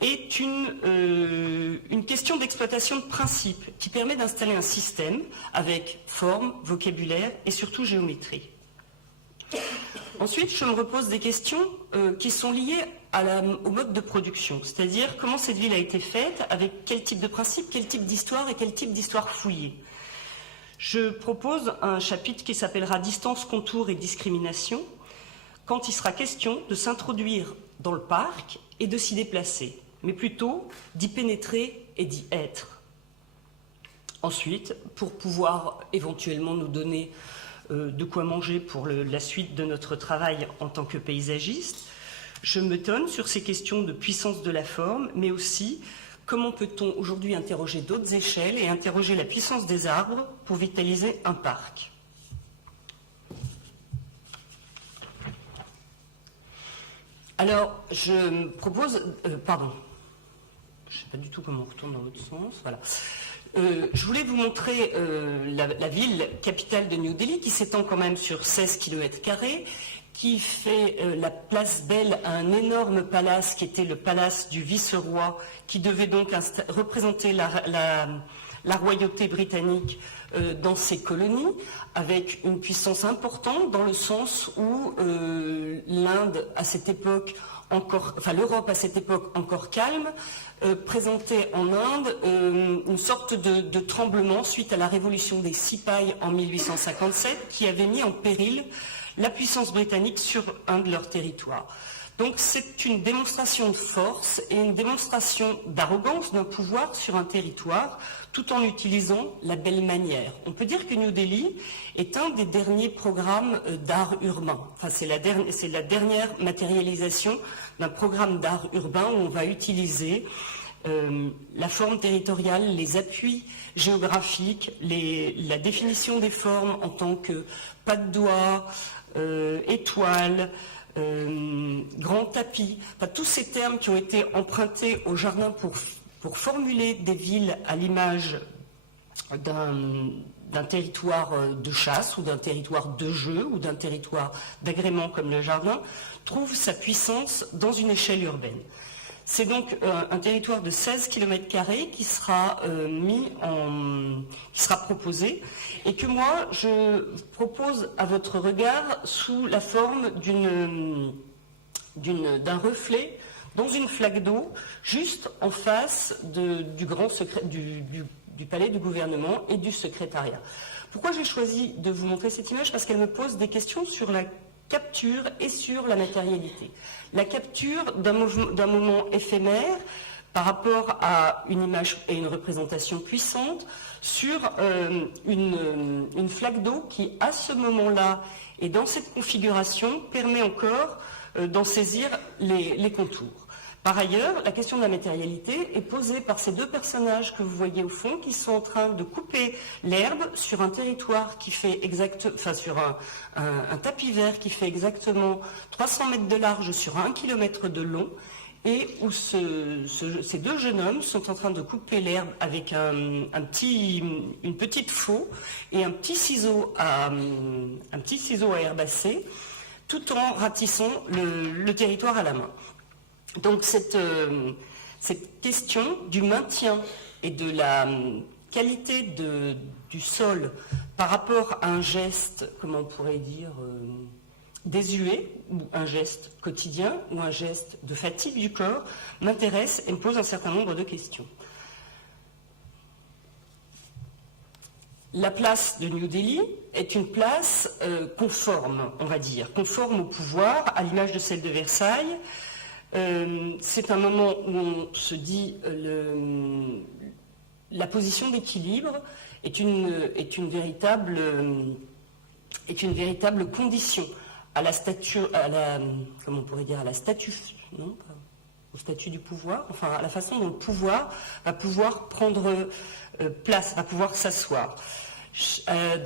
est une question d'exploitation de principe qui permet d'installer un système avec forme, vocabulaire et surtout géométrie. Ensuite, je me repose des questions qui sont liées au mode de production, c'est-à-dire comment cette ville a été faite, avec quel type de principe, quel type d'histoire et quel type d'histoire fouillée. Je propose un chapitre qui s'appellera « Distance, contour et discrimination », quand il sera question de s'introduire dans le parc et de s'y déplacer, mais plutôt d'y pénétrer et d'y être. Ensuite, pour pouvoir éventuellement nous donner de quoi manger pour la suite de notre travail en tant que paysagiste, je me tonne sur ces questions de puissance de la forme, mais aussi comment peut-on aujourd'hui interroger d'autres échelles et interroger la puissance des arbres pour vitaliser un parc. Alors, je propose... pardon. Je ne sais pas du tout comment on retourne dans l'autre sens. Voilà. Je voulais vous montrer la ville capitale de New Delhi, qui s'étend quand même sur 16 km², qui fait la place Belle à un énorme palace qui était le palace du vice-roi, qui devait donc représenter la royauté britannique dans ses colonies, avec une puissance importante dans le sens où l'Inde à cette époque l'Europe à cette époque encore calme, présentait en Inde une sorte de tremblement suite à la révolution des Sipahs en 1857 qui avait mis en péril la puissance britannique sur un de leurs territoires. Donc c'est une démonstration de force et une démonstration d'arrogance d'un pouvoir sur un territoire, tout en utilisant la belle manière. On peut dire que New Delhi est un des derniers programmes d'art urbain. Enfin, c'est la dernière matérialisation d'un programme d'art urbain où on va utiliser la forme territoriale, les appuis géographiques, la définition des formes en tant que pas de doigt, étoile, grand tapis, tous ces termes qui ont été empruntés au jardin pour formuler des villes à l'image d'un territoire de chasse ou d'un territoire de jeu ou d'un territoire d'agrément comme le jardin, trouvent sa puissance dans une échelle urbaine. C'est donc un territoire de 16 km² qui sera qui sera proposé et que moi je propose à votre regard sous la forme d'un reflet dans une flaque d'eau juste en face du grand secret du palais du gouvernement et du secrétariat. Pourquoi j'ai choisi de vous montrer cette image? Parce qu'elle me pose des questions sur la capture et sur la matérialité. La capture d'un moment éphémère par rapport à une image et une représentation puissante sur une flaque d'eau qui, à ce moment-là et dans cette configuration, permet encore d'en saisir les contours. Par ailleurs, la question de la matérialité est posée par ces deux personnages que vous voyez au fond, qui sont en train de couper l'herbe sur un territoire qui fait sur un tapis vert qui fait exactement 300 mètres de large sur 1 km de long, et où ces deux jeunes hommes sont en train de couper l'herbe avec une petite faux et un petit ciseau à herbacées, tout en ratissant le territoire à la main. Donc cette question du maintien et de la qualité du sol par rapport à un geste, comment on pourrait dire, désuet, ou un geste quotidien, ou un geste de fatigue du corps, m'intéresse et me pose un certain nombre de questions. La place de New Delhi est une place conforme, on va dire, conforme au pouvoir, à l'image de celle de Versailles. C'est un moment où on se dit la position d'équilibre est une véritable condition à la comment on pourrait dire, à la statut, non, pas au statut du pouvoir, enfin à la façon dont le pouvoir va pouvoir prendre place, va pouvoir s'asseoir.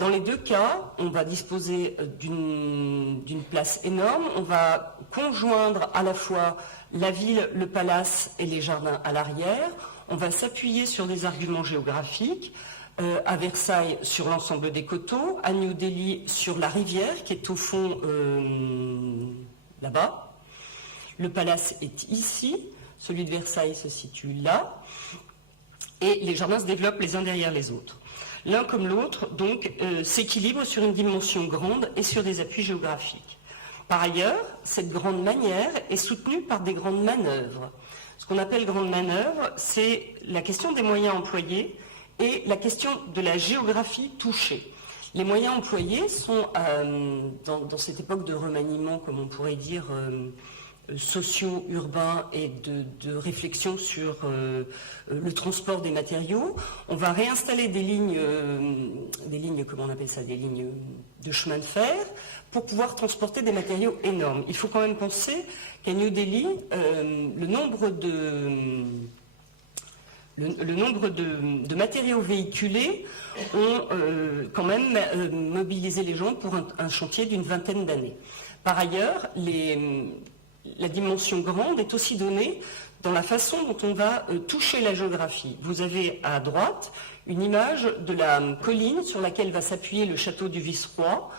Dans les deux cas, on va disposer d'une place énorme, on va conjoindre à la fois la ville, le palace et les jardins à l'arrière, on va s'appuyer sur des arguments géographiques, à Versailles sur l'ensemble des coteaux, à New Delhi sur la rivière qui est au fond là-bas, le palace est ici, celui de Versailles se situe là, et les jardins se développent les uns derrière les autres. L'un comme l'autre, donc, s'équilibre sur une dimension grande et sur des appuis géographiques. Par ailleurs, cette grande manière est soutenue par des grandes manœuvres. Ce qu'on appelle grande manœuvre, c'est la question des moyens employés et la question de la géographie touchée. Les moyens employés sont, dans cette époque de remaniement, comme on pourrait dire, sociaux, urbains et de réflexion sur le transport des matériaux. On va réinstaller des lignes, comment on appelle ça, des lignes de chemin de fer pour pouvoir transporter des matériaux énormes. Il faut quand même penser qu'à New Delhi, le nombre de matériaux véhiculés ont quand même mobilisé les gens pour un chantier d'une vingtaine d'années. Par ailleurs, la dimension grande est aussi donnée dans la façon dont on va toucher la géographie. Vous avez à droite une image de la colline sur laquelle va s'appuyer le château du vice-roi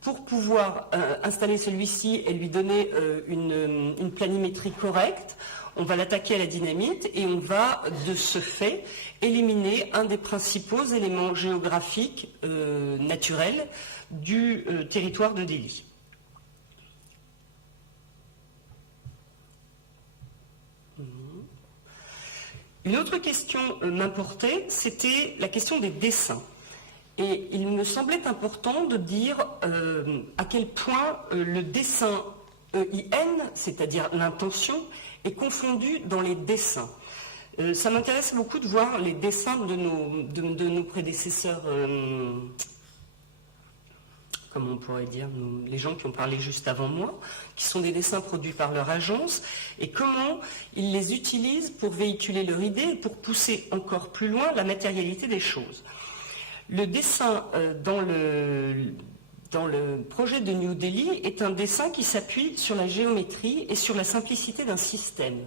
pour pouvoir installer celui-ci et lui donner une planimétrie correcte. On va l'attaquer à la dynamite et on va, de ce fait, éliminer un des principaux éléments géographiques naturels du territoire de Delhi. Une autre question m'importait, c'était la question des dessins. Et il me semblait important de dire à quel point le dessin EIN, c'est-à-dire l'intention, est confondu dans les dessins. Ça m'intéresse beaucoup de voir les dessins de nos prédécesseurs, comme on pourrait dire, les gens qui ont parlé juste avant moi, qui sont des dessins produits par leur agence, et comment ils les utilisent pour véhiculer leur idée et pour pousser encore plus loin la matérialité des choses. Le dessin dans le projet de New Delhi est un dessin qui s'appuie sur la géométrie et sur la simplicité d'un système.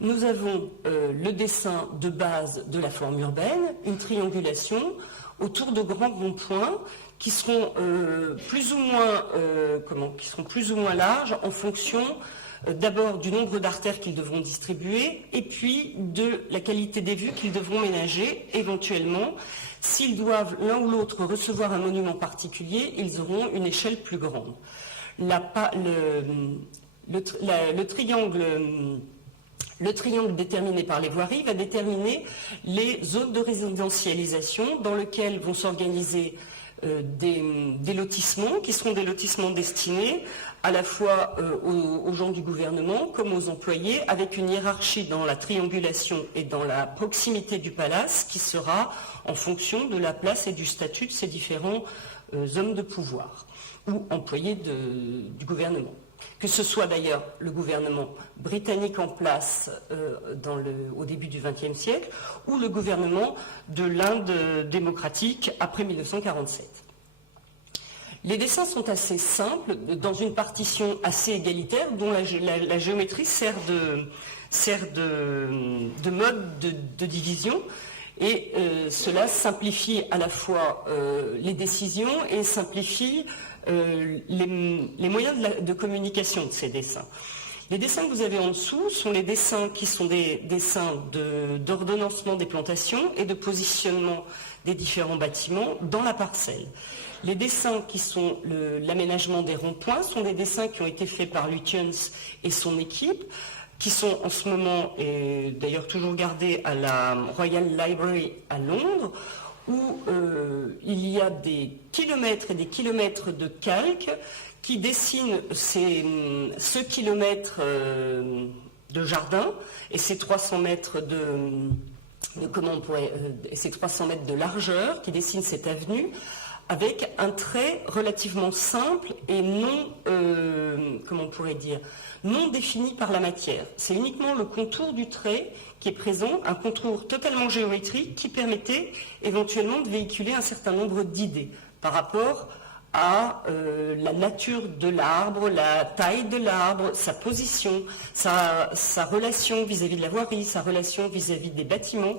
Nous avons le dessin de base de la forme urbaine, une triangulation autour de grands ronds-points qui seront plus ou moins larges en fonction d'abord du nombre d'artères qu'ils devront distribuer et puis de la qualité des vues qu'ils devront ménager éventuellement. S'ils doivent l'un ou l'autre recevoir un monument particulier, ils auront une échelle plus grande. Le triangle déterminé par les voiries va déterminer les zones de résidentialisation dans lesquelles vont s'organiser des lotissements qui seront des lotissements destinés à la fois aux gens du gouvernement comme aux employés, avec une hiérarchie dans la triangulation et dans la proximité du palace qui sera en fonction de la place et du statut de ces différents hommes de pouvoir ou employés du gouvernement. Que ce soit d'ailleurs le gouvernement britannique en place au début du XXe siècle ou le gouvernement de l'Inde démocratique après 1947. Les dessins sont assez simples, dans une partition assez égalitaire, dont la géométrie sert de mode de division, et cela simplifie à la fois les décisions et simplifie les moyens de communication de ces dessins. Les dessins que vous avez en dessous sont les dessins qui sont des dessins d'ordonnancement des plantations et de positionnement des différents bâtiments dans la parcelle. Les dessins qui sont l'aménagement des ronds-points sont des dessins qui ont été faits par Lutyens et son équipe, qui sont en ce moment, et d'ailleurs toujours gardés à la Royal Library à Londres, où il y a des kilomètres et des kilomètres de calques qui dessinent ce kilomètre de jardin et ces 300 mètres ces 300 mètres de largeur qui dessinent cette avenue avec un trait relativement simple et non défini par la matière. C'est uniquement le contour du trait qui est présent, un contour totalement géométrique qui permettait éventuellement de véhiculer un certain nombre d'idées par rapport à la nature de l'arbre, la taille de l'arbre, sa position, sa relation vis-à-vis de la voirie, sa relation vis-à-vis des bâtiments,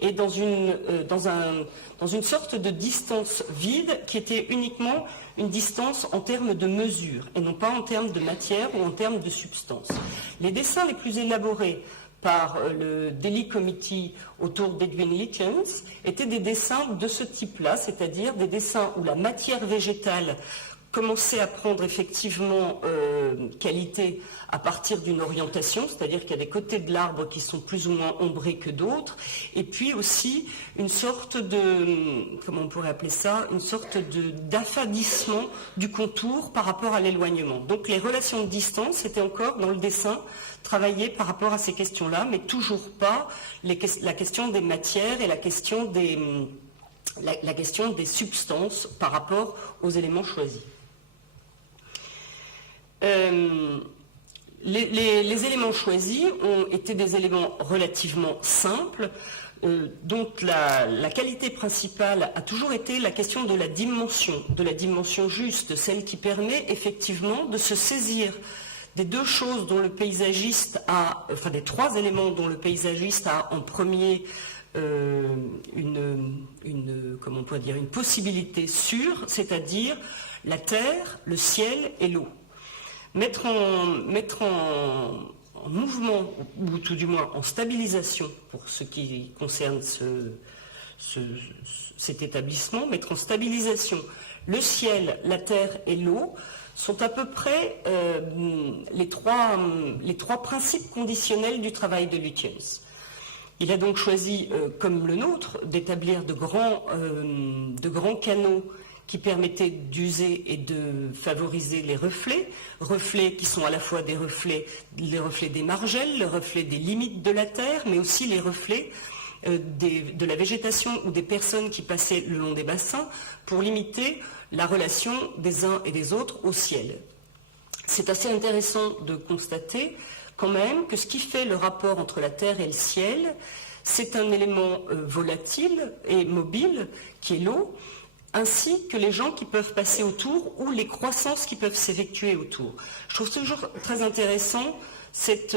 et dans une sorte de distance vide qui était uniquement une distance en termes de mesure et non pas en termes de matière ou en termes de substance. Les dessins les plus élaborés par le Delhi Committee autour d'Edwin Lutyens étaient des dessins de ce type-là, c'est-à-dire des dessins où la matière végétale commençait à prendre effectivement qualité à partir d'une orientation, c'est-à-dire qu'il y a des côtés de l'arbre qui sont plus ou moins ombrés que d'autres, et puis aussi une sorte d'affadissement du contour par rapport à l'éloignement. Donc les relations de distance étaient encore dans le dessin travaillées par rapport à ces questions-là, mais toujours pas la question des matières et la question des substances par rapport aux éléments choisis. Les éléments choisis ont été des éléments relativement simples, dont la qualité principale a toujours été la question de la dimension juste, celle qui permet effectivement de se saisir des deux choses dont le paysagiste des trois éléments dont le paysagiste a en premier une possibilité sûre, c'est-à-dire la terre, le ciel et l'eau. Mettre en mouvement, ou tout du moins en stabilisation, pour ce qui concerne cet établissement, mettre en stabilisation le ciel, la terre et l'eau, sont à peu près les trois principes conditionnels du travail de Lutyens. Il a donc choisi, comme le nôtre, d'établir de grands canaux qui permettaient d'user et de favoriser les reflets qui sont à la fois les reflets des margelles, les reflets des limites de la terre, mais aussi les reflets de la végétation ou des personnes qui passaient le long des bassins pour limiter la relation des uns et des autres au ciel. C'est assez intéressant de constater quand même que ce qui fait le rapport entre la terre et le ciel, c'est un élément volatile et mobile qui est l'eau, ainsi que les gens qui peuvent passer autour ou les croissances qui peuvent s'effectuer autour. Je trouve toujours très intéressant cette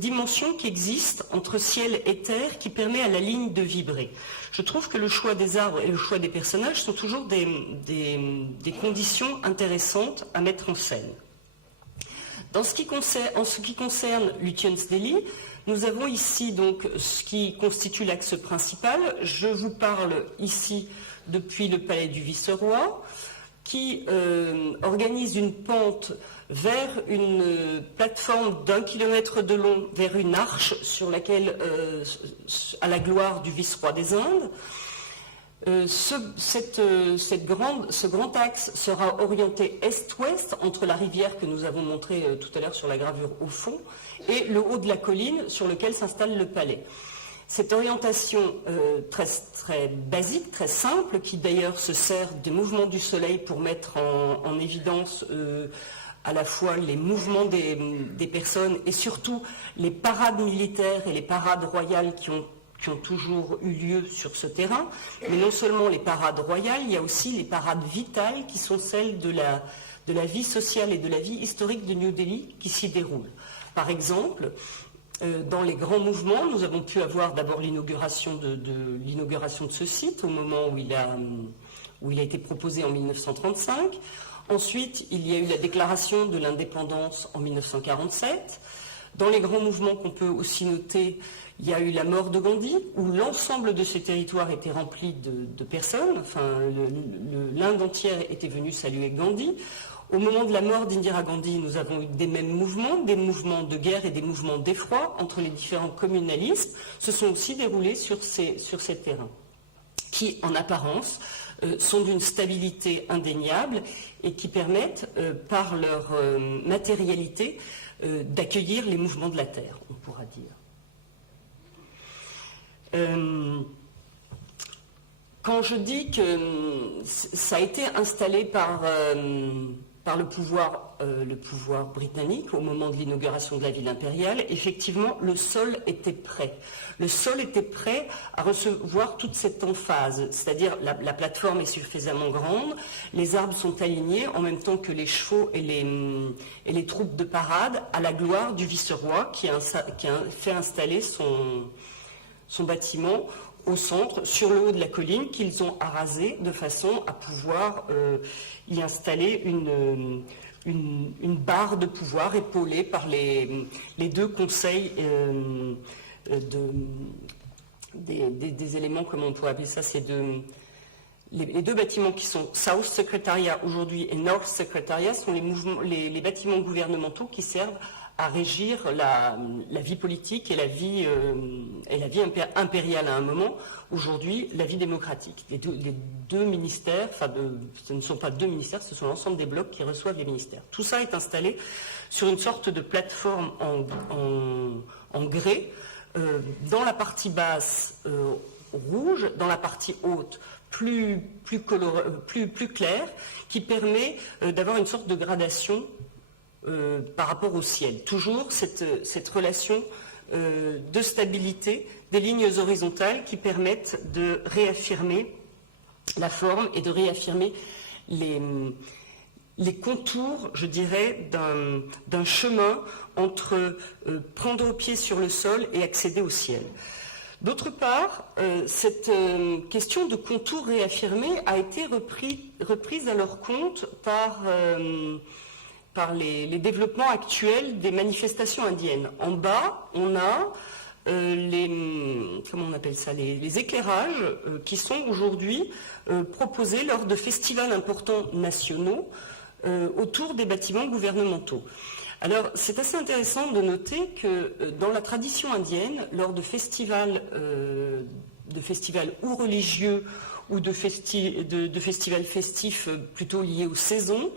dimension qui existe entre ciel et terre qui permet à la ligne de vibrer. Je trouve que le choix des arbres et le choix des personnages sont toujours des conditions intéressantes à mettre en scène. En ce qui concerne Lutyens Delhi, nous avons ici donc ce qui constitue l'axe principal. Je vous parle ici depuis le palais du vice-roi, qui organise une pente vers une plateforme d'1 kilomètre de long, vers une arche sur laquelle, à la gloire du vice-roi des Indes. Ce grand axe sera orienté est-ouest entre la rivière que nous avons montrée tout à l'heure sur la gravure au fond et le haut de la colline sur lequel s'installe le palais. Cette orientation très, très basique, très simple, qui d'ailleurs se sert des mouvements du soleil pour mettre en évidence à la fois les mouvements des personnes et surtout les parades militaires et les parades royales qui ont toujours eu lieu sur ce terrain, mais non seulement les parades royales, il y a aussi les parades vitales qui sont celles de la vie sociale et de la vie historique de New Delhi qui s'y déroulent. Par exemple, dans les grands mouvements, nous avons pu avoir d'abord l'inauguration de ce site au moment où il a été proposé en 1935. Ensuite, il y a eu la déclaration de l'indépendance en 1947. Dans les grands mouvements qu'on peut aussi noter, il y a eu la mort de Gandhi, où l'ensemble de ces territoires était rempli de personnes. Enfin, l'Inde entière était venue saluer Gandhi. Au moment de la mort d'Indira Gandhi, nous avons eu des mêmes mouvements, des mouvements de guerre et des mouvements d'effroi entre les différents communalistes, se sont aussi déroulés sur ces terrains, qui, en apparence, sont d'une stabilité indéniable et qui permettent, par leur matérialité, d'accueillir les mouvements de la Terre, on pourra dire. Quand je dis que ça a été installé par le pouvoir britannique au moment de l'inauguration de la ville impériale, effectivement, le sol était prêt. Le sol était prêt à recevoir toute cette emphase, c'est-à-dire la plateforme est suffisamment grande, les arbres sont alignés en même temps que les chevaux et les troupes de parade à la gloire du vice-roi qui a fait installer son bâtiment au centre, sur le haut de la colline, qu'ils ont arasé de façon à pouvoir y installer une barre de pouvoir épaulée par les deux conseils des éléments, comment on pourrait appeler ça, les deux bâtiments qui sont South Secretariat aujourd'hui et North Secretariat sont les bâtiments gouvernementaux qui servent à régir la vie politique et la vie impériale à un moment, aujourd'hui la vie démocratique. Les deux ministères, ce ne sont pas deux ministères, ce sont l'ensemble des blocs qui reçoivent les ministères. Tout ça est installé sur une sorte de plateforme en grès, dans la partie basse rouge, dans la partie haute plus claire, qui permet d'avoir une sorte de gradation par rapport au ciel. Toujours cette relation de stabilité des lignes horizontales qui permettent de réaffirmer la forme et de réaffirmer les contours, je dirais, d'un chemin entre prendre pied sur le sol et accéder au ciel. D'autre part, cette question de contour réaffirmé a été reprise à leur compte par les développements actuels des manifestations indiennes. En bas, on a les éclairages qui sont aujourd'hui proposés lors de festivals importants nationaux autour des bâtiments gouvernementaux. Alors, c'est assez intéressant de noter que dans la tradition indienne, lors de festivals ou religieux ou de festivals festifs plutôt liés aux saisons,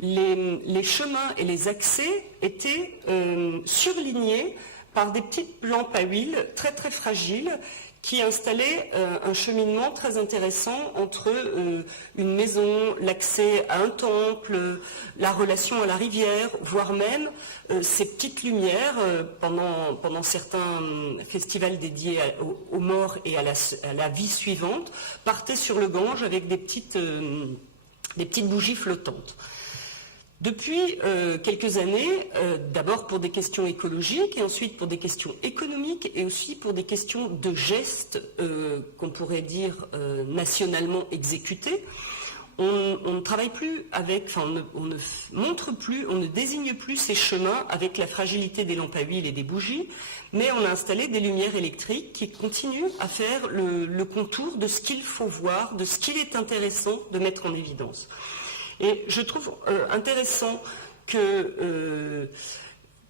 les chemins et les accès étaient surlignés par des petites lampes à huile très très fragiles qui installaient un cheminement très intéressant entre une maison, l'accès à un temple, la relation à la rivière, voire même ces petites lumières pendant certains festivals dédiés aux morts et à la vie suivante partaient sur le Gange avec des petites bougies flottantes. Depuis quelques années, d'abord pour des questions écologiques et ensuite pour des questions économiques et aussi pour des questions de gestes qu'on pourrait dire nationalement exécutés, on ne travaille plus avec, on ne montre plus, on ne désigne plus ces chemins avec la fragilité des lampes à huile et des bougies, mais on a installé des lumières électriques qui continuent à faire le contour de ce qu'il faut voir, de ce qu'il est intéressant de mettre en évidence. Et je trouve intéressant que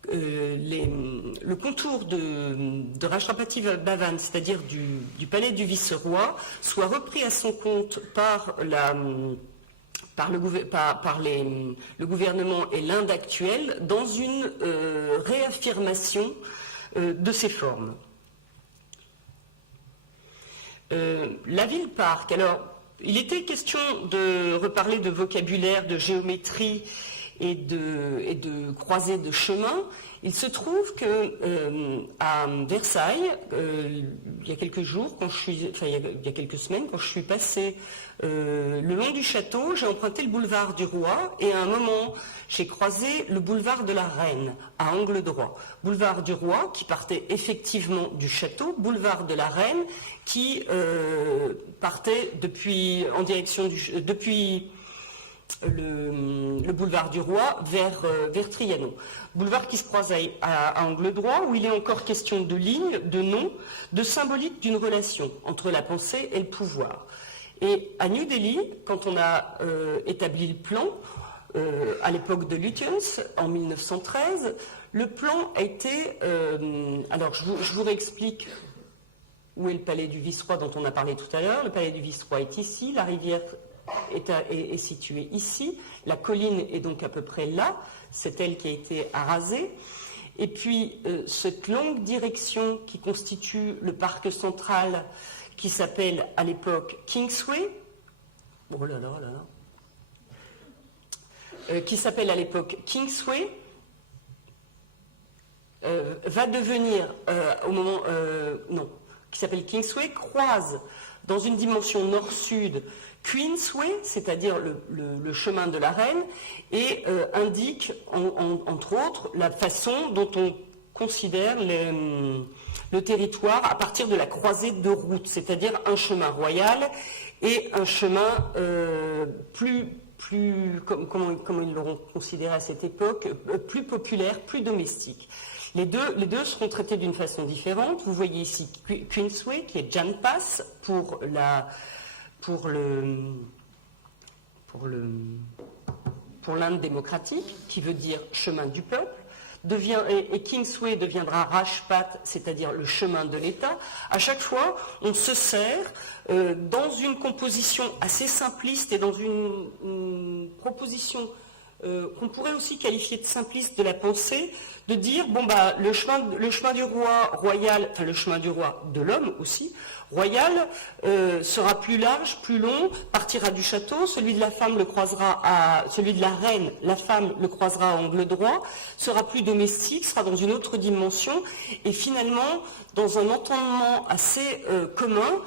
le contour de Rashtrapati Bhavan, c'est-à-dire du palais du vice-roi, soit repris à son compte par le gouvernement et l'Inde actuelle dans une réaffirmation de ces formes. La ville-parc, alors, il était question de reparler de vocabulaire, de géométrie et de croisée de chemin. Il se trouve que à Versailles, il y a quelques jours, il y a quelques semaines, quand je suis passée le long du château, j'ai emprunté le boulevard du Roi et à un moment, j'ai croisé le boulevard de la Reine à angle droit. Boulevard du Roi qui partait effectivement du château, boulevard de la Reine qui partait depuis le boulevard du Roi vers Trianon. Boulevard qui se croise à angle droit, où il est encore question de lignes, de noms, de symbolique d'une relation entre la pensée et le pouvoir. Et à New Delhi, quand on a établi le plan, à l'époque de Lutyens, en 1913, le plan a été... alors, je vous réexplique où est le palais du vice-roi dont on a parlé tout à l'heure. Le palais du vice-roi est ici, la rivière est située ici, la colline est donc à peu près là, c'est elle qui a été arasée. Et puis, cette longue direction qui constitue le parc central, qui s'appelle à l'époque Kingsway, oh là là là là, qui s'appelle à l'époque Kingsway, va devenir, au moment, non, qui s'appelle Kingsway, croise dans une dimension nord-sud Queensway, c'est-à-dire le chemin de la Reine, et indique, entre autres, la façon dont on considère le territoire à partir de la croisée de routes, c'est-à-dire un chemin royal et un chemin comment ils l'auront considéré à cette époque, plus populaire, plus domestique. Les deux seront traités d'une façon différente. Vous voyez ici Queensway, qui est Jan Pass pour l'Inde démocratique, qui veut dire chemin du peuple, et Kingsway deviendra Rajpath, c'est-à-dire le chemin de l'État. À chaque fois, on se sert dans une composition assez simpliste et dans une proposition qu'on pourrait aussi qualifier de simpliste de la pensée, de dire, bon bah, le chemin du roi royal, enfin le chemin du roi de l'homme aussi, royal, sera plus large, plus long, partira du château, celui de la femme le croisera celui de la reine, la femme le croisera à angle droit, sera plus domestique, sera dans une autre dimension, et finalement, dans un entendement assez commun,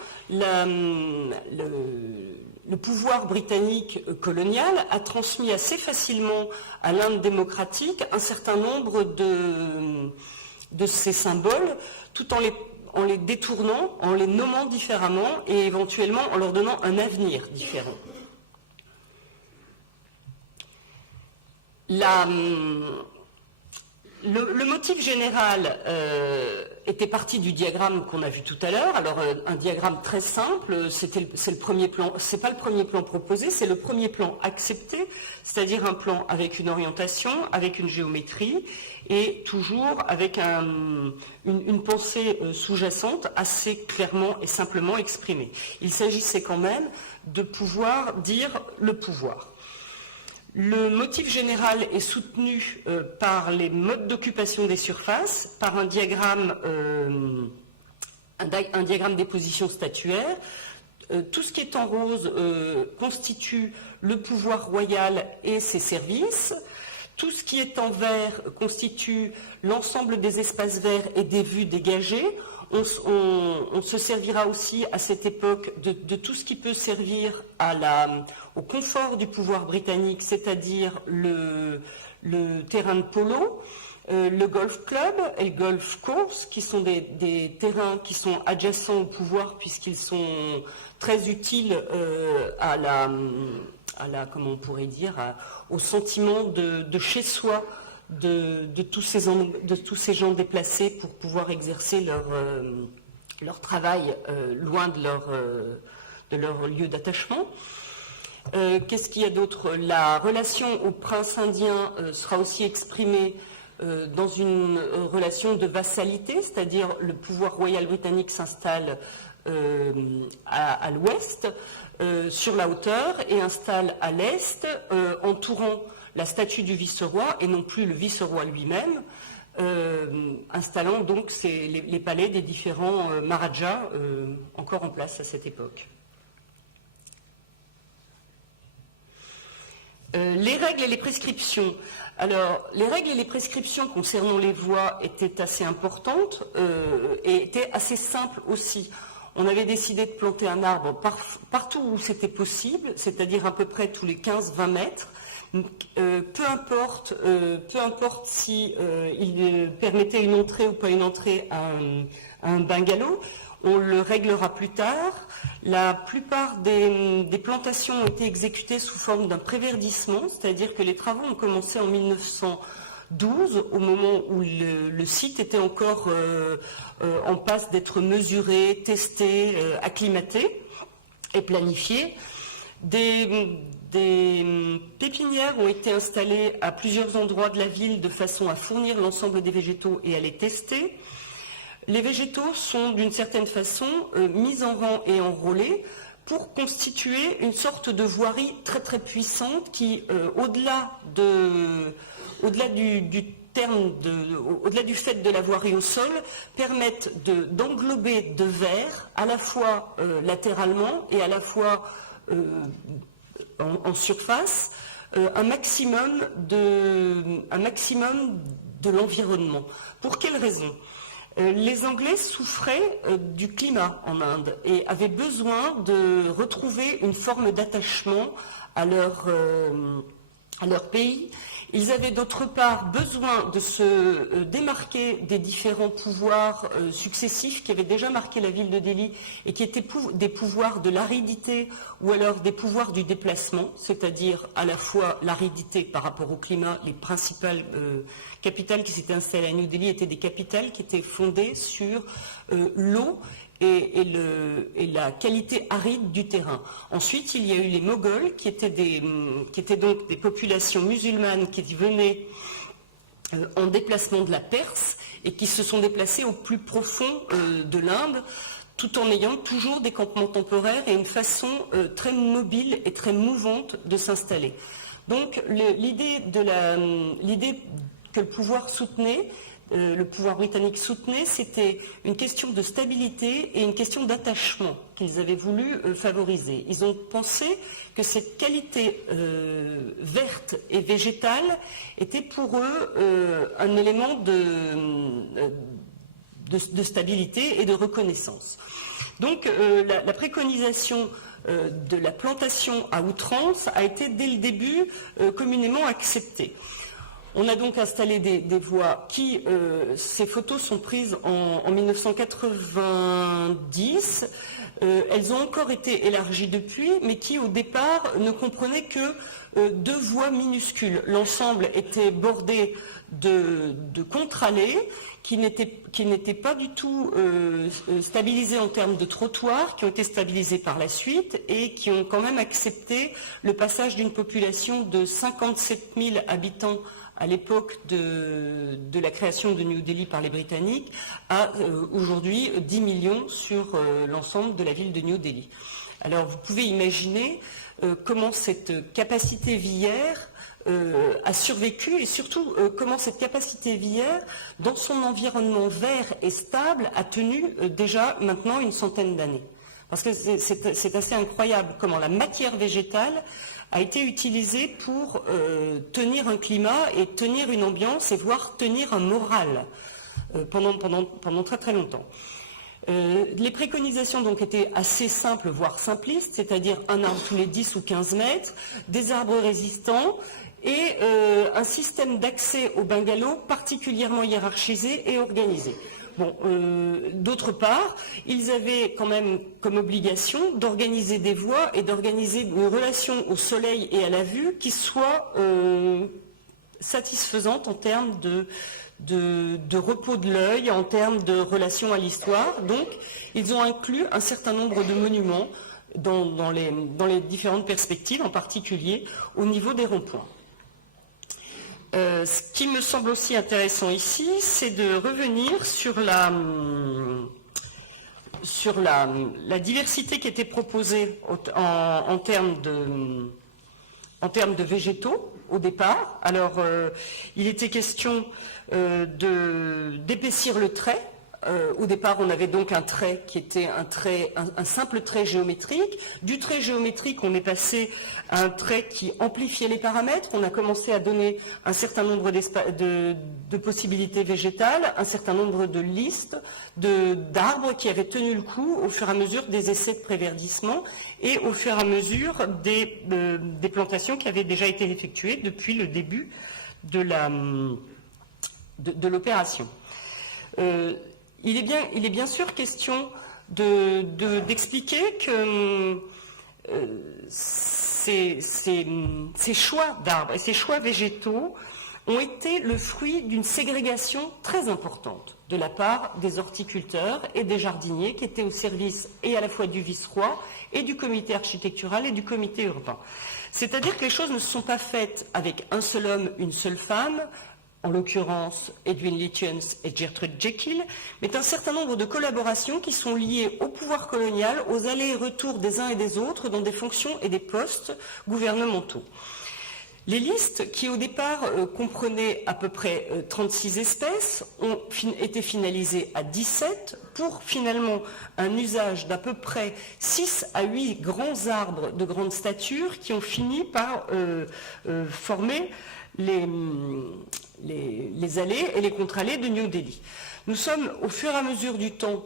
le pouvoir britannique colonial a transmis assez facilement à l'Inde démocratique un certain nombre de ces symboles, tout en les détournant, en les nommant différemment et éventuellement en leur donnant un avenir différent. Le motif général était parti du diagramme qu'on a vu tout à l'heure. Alors un diagramme très simple, c'est le premier plan. C'est pas le premier plan proposé, c'est le premier plan accepté, c'est-à-dire un plan avec une orientation, avec une géométrie et toujours avec une pensée sous-jacente assez clairement et simplement exprimée. Il s'agissait quand même de pouvoir dire le pouvoir. Le motif général est soutenu par les modes d'occupation des surfaces, par un diagramme des positions statuaires. Tout ce qui est en rose constitue le pouvoir royal et ses services. Tout ce qui est en vert constitue l'ensemble des espaces verts et des vues dégagées. On se servira aussi à cette époque de tout ce qui peut servir au confort du pouvoir britannique, c'est-à-dire le terrain de polo, le golf club et le golf course, qui sont des terrains qui sont adjacents au pouvoir puisqu'ils sont très utiles comment on pourrait dire, au sentiment de chez soi de tous ces gens déplacés pour pouvoir exercer leur travail loin de leur lieu d'attachement. Qu'est-ce qu'il y a d'autre? La relation au prince indien sera aussi exprimée dans une relation de vassalité, c'est-à-dire le pouvoir royal britannique s'installe à l'ouest, sur la hauteur, et installe à l'est, entourant la statue du vice-roi, et non plus le vice-roi lui-même, installant donc les palais des différents maharajas encore en place à cette époque. Les règles et les prescriptions. Alors, les règles et les prescriptions concernant les voies étaient assez importantes et étaient assez simples aussi. On avait décidé de planter un arbre partout où c'était possible, c'est-à-dire à peu près tous les 15-20 mètres. Peu importe si il permettait une entrée ou pas une entrée à un bungalow, on le réglera plus tard. La plupart des plantations ont été exécutées sous forme d'un préverdissement, c'est-à-dire que les travaux ont commencé en 1912, au moment où le site était encore en passe d'être mesuré, testé, acclimaté et planifié. Des pépinières ont été installées à plusieurs endroits de la ville de façon à fournir l'ensemble des végétaux et à les tester. Les végétaux sont d'une certaine façon mis en rang et enrôlés pour constituer une sorte de voirie très très puissante qui, au-delà du fait de la voirie au sol, permettent d'englober de verre à la fois latéralement et à la fois en surface un maximum de l'environnement. Pour quelle raison ? Les Anglais souffraient du climat en Inde et avaient besoin de retrouver une forme d'attachement à leur pays. Ils avaient d'autre part besoin de se démarquer des différents pouvoirs successifs qui avaient déjà marqué la ville de Delhi et qui étaient des pouvoirs de l'aridité ou alors des pouvoirs du déplacement, c'est-à-dire à la fois l'aridité par rapport au climat. Les principales capitales qui s'étaient installées à New Delhi étaient des capitales qui étaient fondées sur l'eau et la qualité aride du terrain. Ensuite, il y a eu les Moghols, qui étaient donc des populations musulmanes qui venaient en déplacement de la Perse et qui se sont déplacés au plus profond de l'Inde, tout en ayant toujours des campements temporaires et une façon très mobile et très mouvante de s'installer. Donc l'idée que le pouvoir soutenait, le pouvoir britannique soutenait, c'était une question de stabilité et une question d'attachement qu'ils avaient voulu favoriser. Ils ont pensé que cette qualité verte et végétale était pour eux un élément de stabilité et de reconnaissance. Donc la préconisation de la plantation à outrance a été dès le début communément acceptée. On a donc installé des voies qui, ces photos sont prises en 1990, elles ont encore été élargies depuis, mais qui au départ ne comprenaient que 2 voies minuscules. L'ensemble était bordé de contre-allées qui n'étaient pas du tout stabilisées en termes de trottoirs, qui ont été stabilisées par la suite et qui ont quand même accepté le passage d'une population de 57 000 habitants à l'époque de la création de New Delhi par les Britanniques, à aujourd'hui 10 millions sur l'ensemble de la ville de New Delhi. Alors vous pouvez imaginer comment cette capacité villère a survécu et surtout comment cette capacité villère, dans son environnement vert et stable, a tenu déjà maintenant une centaine d'années. Parce que c'est assez incroyable comment la matière végétale a été utilisée pour tenir un climat et tenir une ambiance et voire tenir un moral pendant très très longtemps. Les préconisations donc étaient assez simples, voire simplistes, c'est-à-dire un arbre tous les 10 ou 15 mètres, des arbres résistants et un système d'accès aux bungalows particulièrement hiérarchisé et organisé. Bon, d'autre part, ils avaient quand même comme obligation d'organiser des voies et d'organiser une relation au soleil et à la vue qui soit satisfaisante en termes de repos de l'œil, en termes de relation à l'histoire. Donc, ils ont inclus un certain nombre de monuments dans les différentes perspectives, en particulier au niveau des ronds-points. Ce qui me semble aussi intéressant ici, c'est de revenir sur la diversité qui était proposée en termes de végétaux au départ. Alors, il était question d'épaissir le trait. Au départ, on avait donc un trait qui était un simple trait géométrique. Du trait géométrique, on est passé à un trait qui amplifiait les paramètres. On a commencé à donner un certain nombre de possibilités végétales, un certain nombre de listes d'arbres qui avaient tenu le coup au fur et à mesure des essais de préverdissement et au fur et à mesure des plantations qui avaient déjà été effectuées depuis le début de l'opération. Il est bien sûr question d'expliquer que ces choix d'arbres et ces choix végétaux ont été le fruit d'une ségrégation très importante de la part des horticulteurs et des jardiniers qui étaient au service et à la fois du vice-roi et du comité architectural et du comité urbain. C'est-à-dire que les choses ne se sont pas faites avec un seul homme, une seule femme, en l'occurrence Edwin Lutyens et Gertrude Jekyll, mais un certain nombre de collaborations qui sont liées au pouvoir colonial, aux allers et retours des uns et des autres dans des fonctions et des postes gouvernementaux. Les listes, qui au départ comprenaient à peu près 36 espèces, ont été finalisées à 17 pour finalement un usage d'à peu près 6 à 8 grands arbres de grande stature qui ont fini par former les allées et les contre-allées de New Delhi. Nous sommes au fur et à mesure du temps,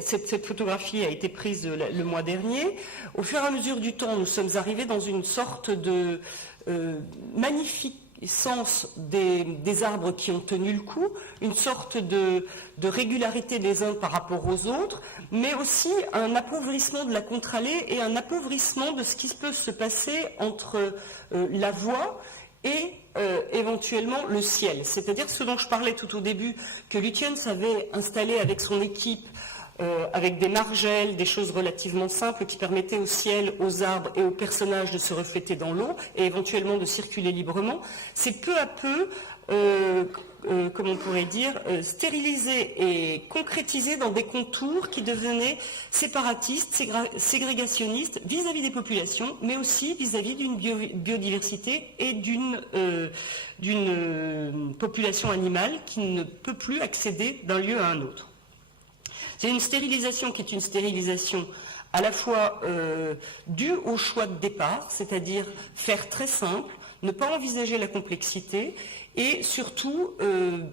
cette photographie a été prise le mois dernier, au fur et à mesure du temps, nous sommes arrivés dans une sorte de magnificence des arbres qui ont tenu le coup, une sorte de régularité des uns par rapport aux autres, mais aussi un appauvrissement de la contre-allée et un appauvrissement de ce qui peut se passer entre la voie et éventuellement le ciel. C'est-à-dire ce dont je parlais tout au début, que Lutyens avait installé avec son équipe, avec des margelles, des choses relativement simples qui permettaient au ciel, aux arbres et aux personnages de se refléter dans l'eau et éventuellement de circuler librement. C'est peu à peu, comme on pourrait dire, stérilisé et concrétisé dans des contours qui devenaient séparatistes, ségrégationnistes vis-à-vis des populations, mais aussi vis-à-vis d'une biodiversité et d'une population animale qui ne peut plus accéder d'un lieu à un autre. C'est une stérilisation qui est une stérilisation à la fois due au choix de départ, c'est-à-dire faire très simple, ne pas envisager la complexité, et surtout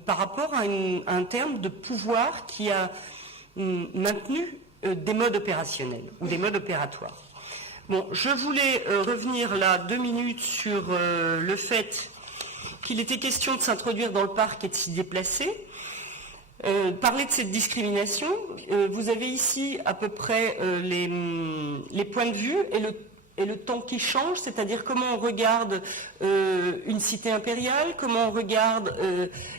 par rapport à un terme de pouvoir qui a maintenu des modes opérationnels ou des modes opératoires. Bon, je voulais revenir là 2 minutes sur le fait qu'il était question de s'introduire dans le parc et de s'y déplacer. Parler de cette discrimination, vous avez ici à peu près les points de vue et le temps qui change, c'est-à-dire comment on regarde une cité impériale, comment on regarde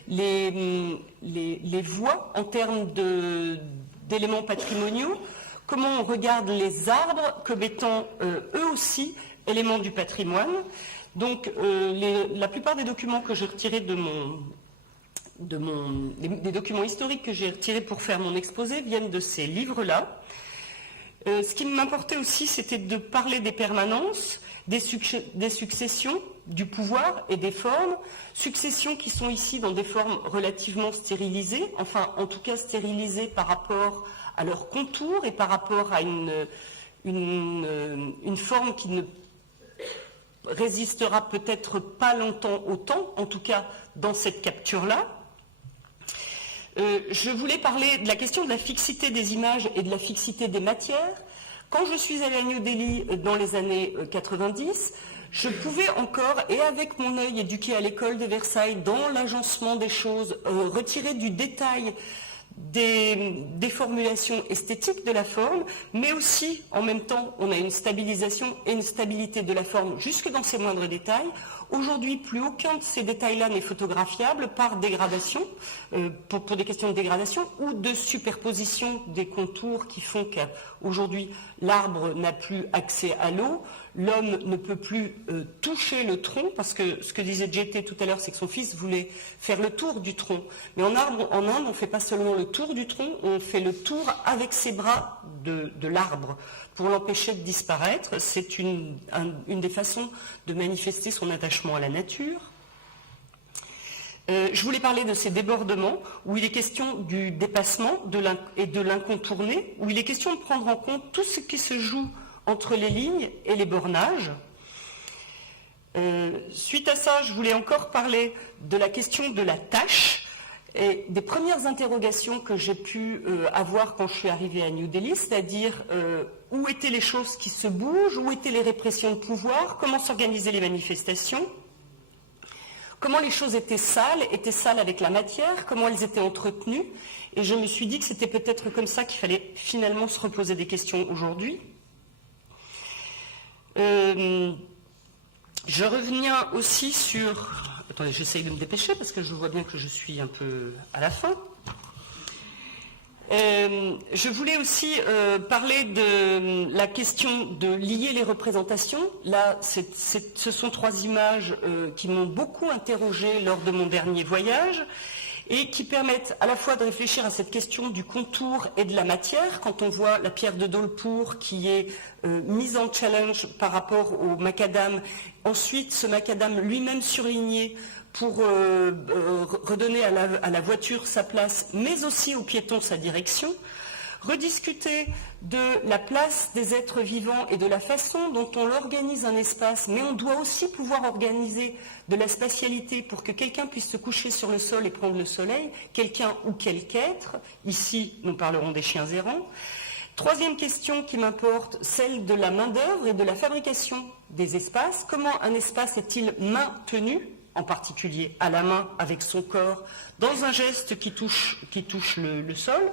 les voies en termes d'éléments patrimoniaux, comment on regarde les arbres comme étant eux aussi éléments du patrimoine. Donc la plupart des documents que j'ai retirés des documents historiques que j'ai retirés pour faire mon exposé viennent de ces livres-là. Ce qui m'importait aussi, c'était de parler des permanences, des successions, du pouvoir et des formes, successions qui sont ici dans des formes relativement stérilisées, enfin en tout cas stérilisées par rapport à leur contour et par rapport à une forme qui ne résistera peut-être pas longtemps au temps, en tout cas dans cette capture-là. Je voulais parler de la question de la fixité des images et de la fixité des matières. Quand je suis allée à New Delhi dans les années 90, je pouvais encore, et avec mon œil éduqué à l'école de Versailles, dans l'agencement des choses, retirer du détail des formulations esthétiques de la forme, mais aussi, en même temps, on a une stabilisation et une stabilité de la forme jusque dans ses moindres détails, Aujourd'hui, plus aucun de ces détails-là n'est photographiable par dégradation, pour des questions de dégradation ou de superposition des contours qui font qu'aujourd'hui, l'arbre n'a plus accès à l'eau, l'homme ne peut plus toucher le tronc, parce que ce que disait JT tout à l'heure, c'est que son fils voulait faire le tour du tronc. Mais en Inde, on ne fait pas seulement le tour du tronc, on fait le tour avec ses bras de l'arbre pour l'empêcher de disparaître. C'est une des façons de manifester son attachement à la nature. Je voulais parler de ces débordements où il est question du dépassement et de l'incontourné, où il est question de prendre en compte tout ce qui se joue entre les lignes et les bornages. Suite à ça, je voulais encore parler de la question de la tâche et des premières interrogations que j'ai pu avoir quand je suis arrivée à New Delhi, c'est-à-dire où étaient les choses qui se bougent, où étaient les répressions de pouvoir, comment s'organisaient les manifestations, comment les choses étaient sales avec la matière, comment elles étaient entretenues. Et je me suis dit que c'était peut-être comme ça qu'il fallait finalement se reposer des questions aujourd'hui. Je reviens aussi sur... Attendez, j'essaye de me dépêcher parce que je vois bien que je suis un peu à la fin. Je voulais aussi parler de la question de lier les représentations. Là, ce sont 3 images qui m'ont beaucoup interrogée lors de mon dernier voyage et qui permettent à la fois de réfléchir à cette question du contour et de la matière, quand on voit la pierre de Dholpur qui est mise en challenge par rapport au macadam, ensuite ce macadam lui-même surligné pour redonner à la voiture sa place, mais aussi aux piétons sa direction, rediscuter de la place des êtres vivants et de la façon dont on organise un espace, mais on doit aussi pouvoir organiser de la spatialité pour que quelqu'un puisse se coucher sur le sol et prendre le soleil, quelqu'un ou quelque être. Ici, nous parlerons des chiens errants. 3e question qui m'importe, celle de la main-d'œuvre et de la fabrication des espaces. Comment un espace est-il maintenu, en particulier à la main, avec son corps, dans un geste qui touche le sol?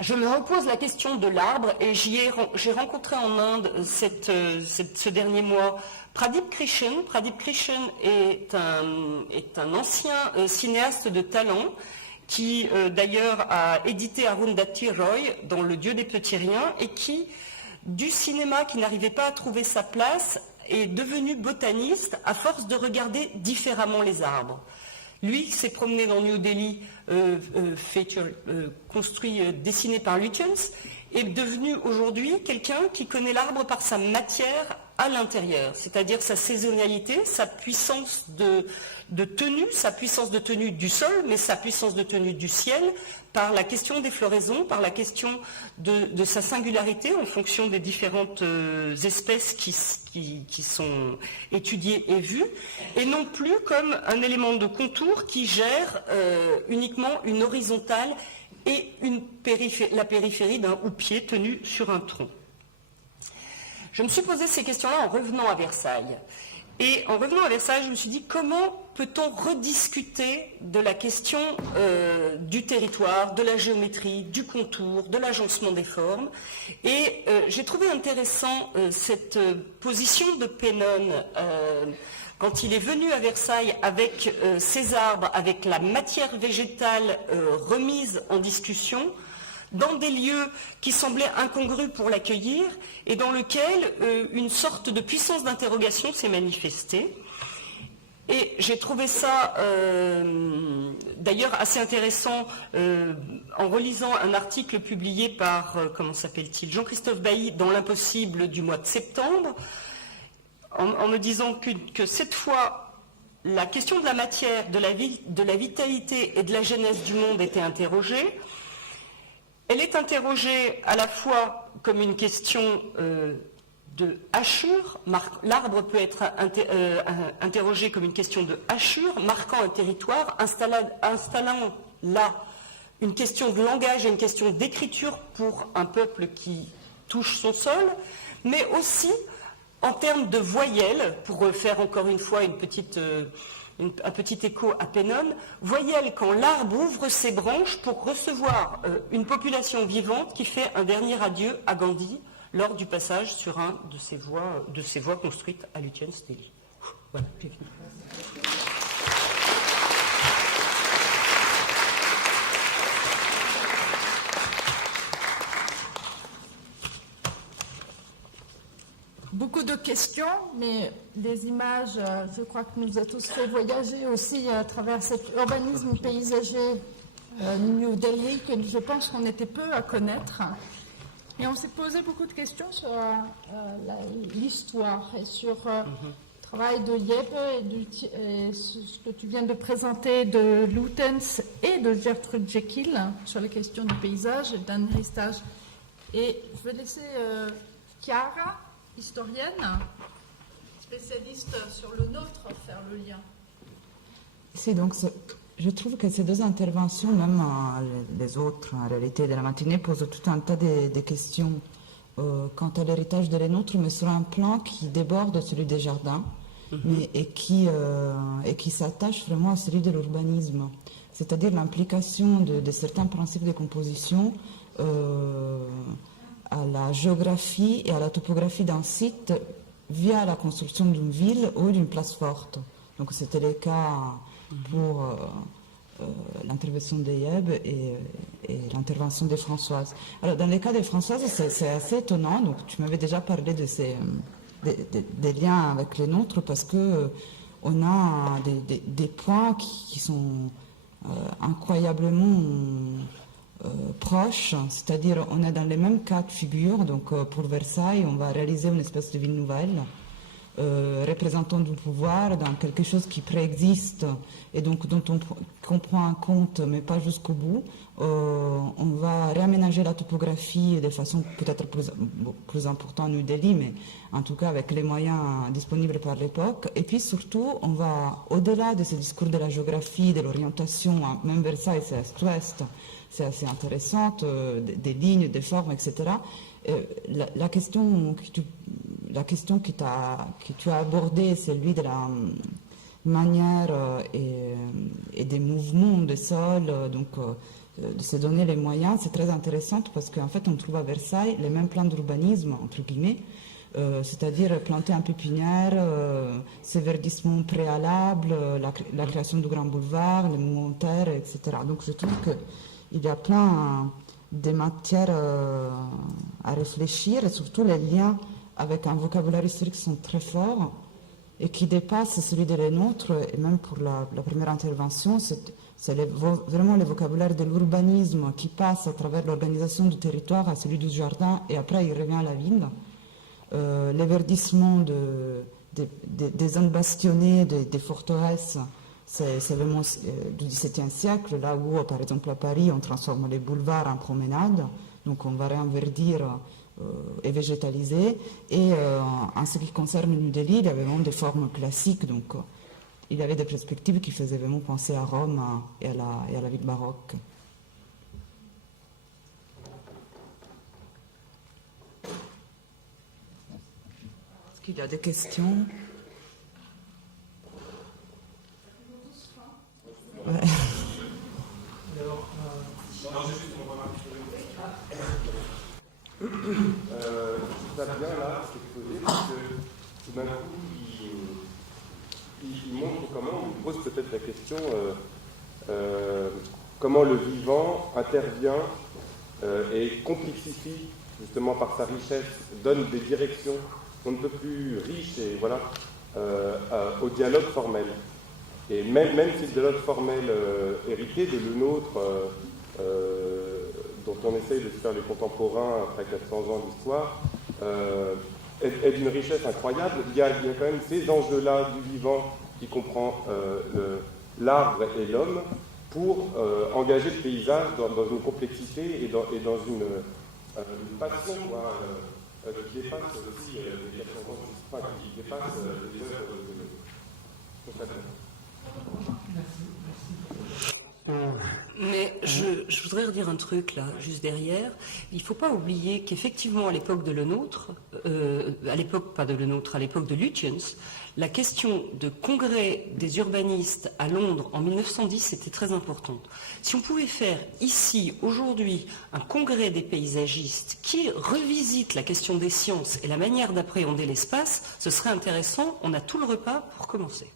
Je me repose la question de l'arbre et j'ai rencontré en Inde ce dernier mois Pradip Krishan. Pradip Krishan est un ancien cinéaste de talent qui d'ailleurs a édité Arundhati Roy dans Le Dieu des petits riens et qui, du cinéma qui n'arrivait pas à trouver sa place, est devenu botaniste à force de regarder différemment les arbres. Lui qui s'est promené dans New Delhi, dessiné par Lutjens, est devenu aujourd'hui quelqu'un qui connaît l'arbre par sa matière à l'intérieur, c'est-à-dire sa saisonnalité, sa puissance de tenue du sol, mais sa puissance de tenue du ciel, par la question des floraisons, par la question de sa singularité en fonction des différentes espèces qui sont étudiées et vues, et non plus comme un élément de contour qui gère uniquement une horizontale et la périphérie d'un houppier tenu sur un tronc. Je me suis posé ces questions-là en revenant à Versailles. Et en revenant à Versailles, je me suis dit comment peut-on rediscuter de la question du territoire, de la géométrie, du contour, de l'agencement des formes. Et j'ai trouvé intéressant cette position de Pennon quand il est venu à Versailles avec ses arbres, avec la matière végétale remise en discussion, dans des lieux qui semblaient incongrus pour l'accueillir et dans lesquels une sorte de puissance d'interrogation s'est manifestée. Et j'ai trouvé ça d'ailleurs assez intéressant en relisant un article publié par, comment s'appelle-t-il, Jean-Christophe Bailly dans l'Impossible du mois de septembre, en me disant que cette fois, la question de la matière, de la vitalité et de la genèse du monde était interrogée. Elle est interrogée à la fois comme une question de hachure, l'arbre peut être interrogé comme une question de hachure, marquant un territoire, installant là une question de langage et une question d'écriture pour un peuple qui touche son sol, mais aussi en termes de voyelles, pour faire encore une fois un petit écho à Pennon, voyelle quand l'arbre ouvre ses branches pour recevoir une population vivante qui fait un dernier adieu à Gandhi, lors du passage sur un de ces voies construites à Lutyens Delhi. Voilà, j'ai fini. Beaucoup de questions, mais des images, je crois que nous a tous fait voyager aussi à travers cet urbanisme paysager New Delhi que je pense qu'on était peu à connaître. Et on s'est posé beaucoup de questions sur l'histoire et sur le travail de Jeppe et ce que tu viens de présenter de Lutyens et de Gertrude Jekyll sur les questions du paysage et d'un héritage. Et je vais laisser Chiara, historienne, spécialiste sur le nôtre, faire le lien. Si, donc je trouve que ces deux interventions, même les autres en réalité de la matinée, posent tout un tas de questions quant à l'héritage de les nôtres, mais sur un plan qui déborde celui des jardins et qui s'attache vraiment à celui de l'urbanisme, c'est-à-dire l'implication de certains principes de composition à la géographie et à la topographie d'un site via la construction d'une ville ou d'une place forte. Donc c'était le cas pour l'intervention de Yeb et l'intervention de Françoise. Alors dans le cas de Françoise, c'est assez étonnant. Donc tu m'avais déjà parlé de des liens avec les nôtres parce que on a des points qui sont incroyablement proches, c'est-à-dire on est dans les mêmes cas de figure. Donc pour Versailles, on va réaliser une espèce de ville nouvelle, représentant du pouvoir dans quelque chose qui préexiste et donc dont qu'on prend en compte, mais pas jusqu'au bout. On va réaménager la topographie de façon peut-être plus importante à New Delhi, mais en tout cas avec les moyens disponibles par l'époque. Et puis surtout, on va, au-delà de ce discours de la géographie, de l'orientation, même Versailles, c'est est-ouest, c'est assez intéressante, des lignes, des formes, etc. La question que tu as abordée, celle de la manière et des mouvements de sol, donc de se donner les moyens, c'est très intéressant parce qu'en fait on trouve à Versailles les mêmes plans d'urbanisme, entre guillemets, c'est-à-dire planter un pépinière, ce verdissement préalable, la création du grand boulevard, les mouvements de terre, etc. Donc je trouve qu'il y a plein de matières à réfléchir et surtout les liens avec un vocabulaire historique sont très forts et qui dépassent celui de les nôtres. Et même pour la première intervention, c'est vraiment le vocabulaire de l'urbanisme qui passe à travers l'organisation du territoire à celui du jardin et après il revient à la ville. Les verdissements des zones bastionnées, des forteresses, c'est vraiment du XVIIe siècle, là où, par exemple, à Paris, on transforme les boulevards en promenades, donc on va réinverdir et végétaliser. Et en ce qui concerne New Delhi, il y avait vraiment des formes classiques, donc il y avait des perspectives qui faisaient vraiment penser à Rome et à la ville baroque. Est-ce qu'il y a des questions? Ouais. Ça vient là, c'est posé parce que tout d'un coup, il montre comment, il pose peut-être la question comment le vivant intervient et complexifie justement par sa richesse, donne des directions on ne peut plus riches et voilà au dialogue formel. Et même si le dialogue formel hérité de le nôtre, dont on essaye de se faire les contemporains après 400 ans d'histoire, est d'une richesse incroyable. Il y a quand même ces enjeux-là du vivant qui comprend l'arbre et l'homme pour engager le paysage dans une complexité et dans une passion qui dépasse aussi les 400 ans d'histoire, qui dépasse les œuvres de concrètement. Merci. Mais je voudrais redire un truc là, juste derrière. Il ne faut pas oublier qu'effectivement, à l'époque de Lenôtre, à l'époque, pas de Lenôtre, à l'époque de Lutyens, la question de congrès des urbanistes à Londres en 1910 était très importante. Si on pouvait faire ici, aujourd'hui, un congrès des paysagistes qui revisite la question des sciences et la manière d'appréhender l'espace, ce serait intéressant. On a tout le repas pour commencer.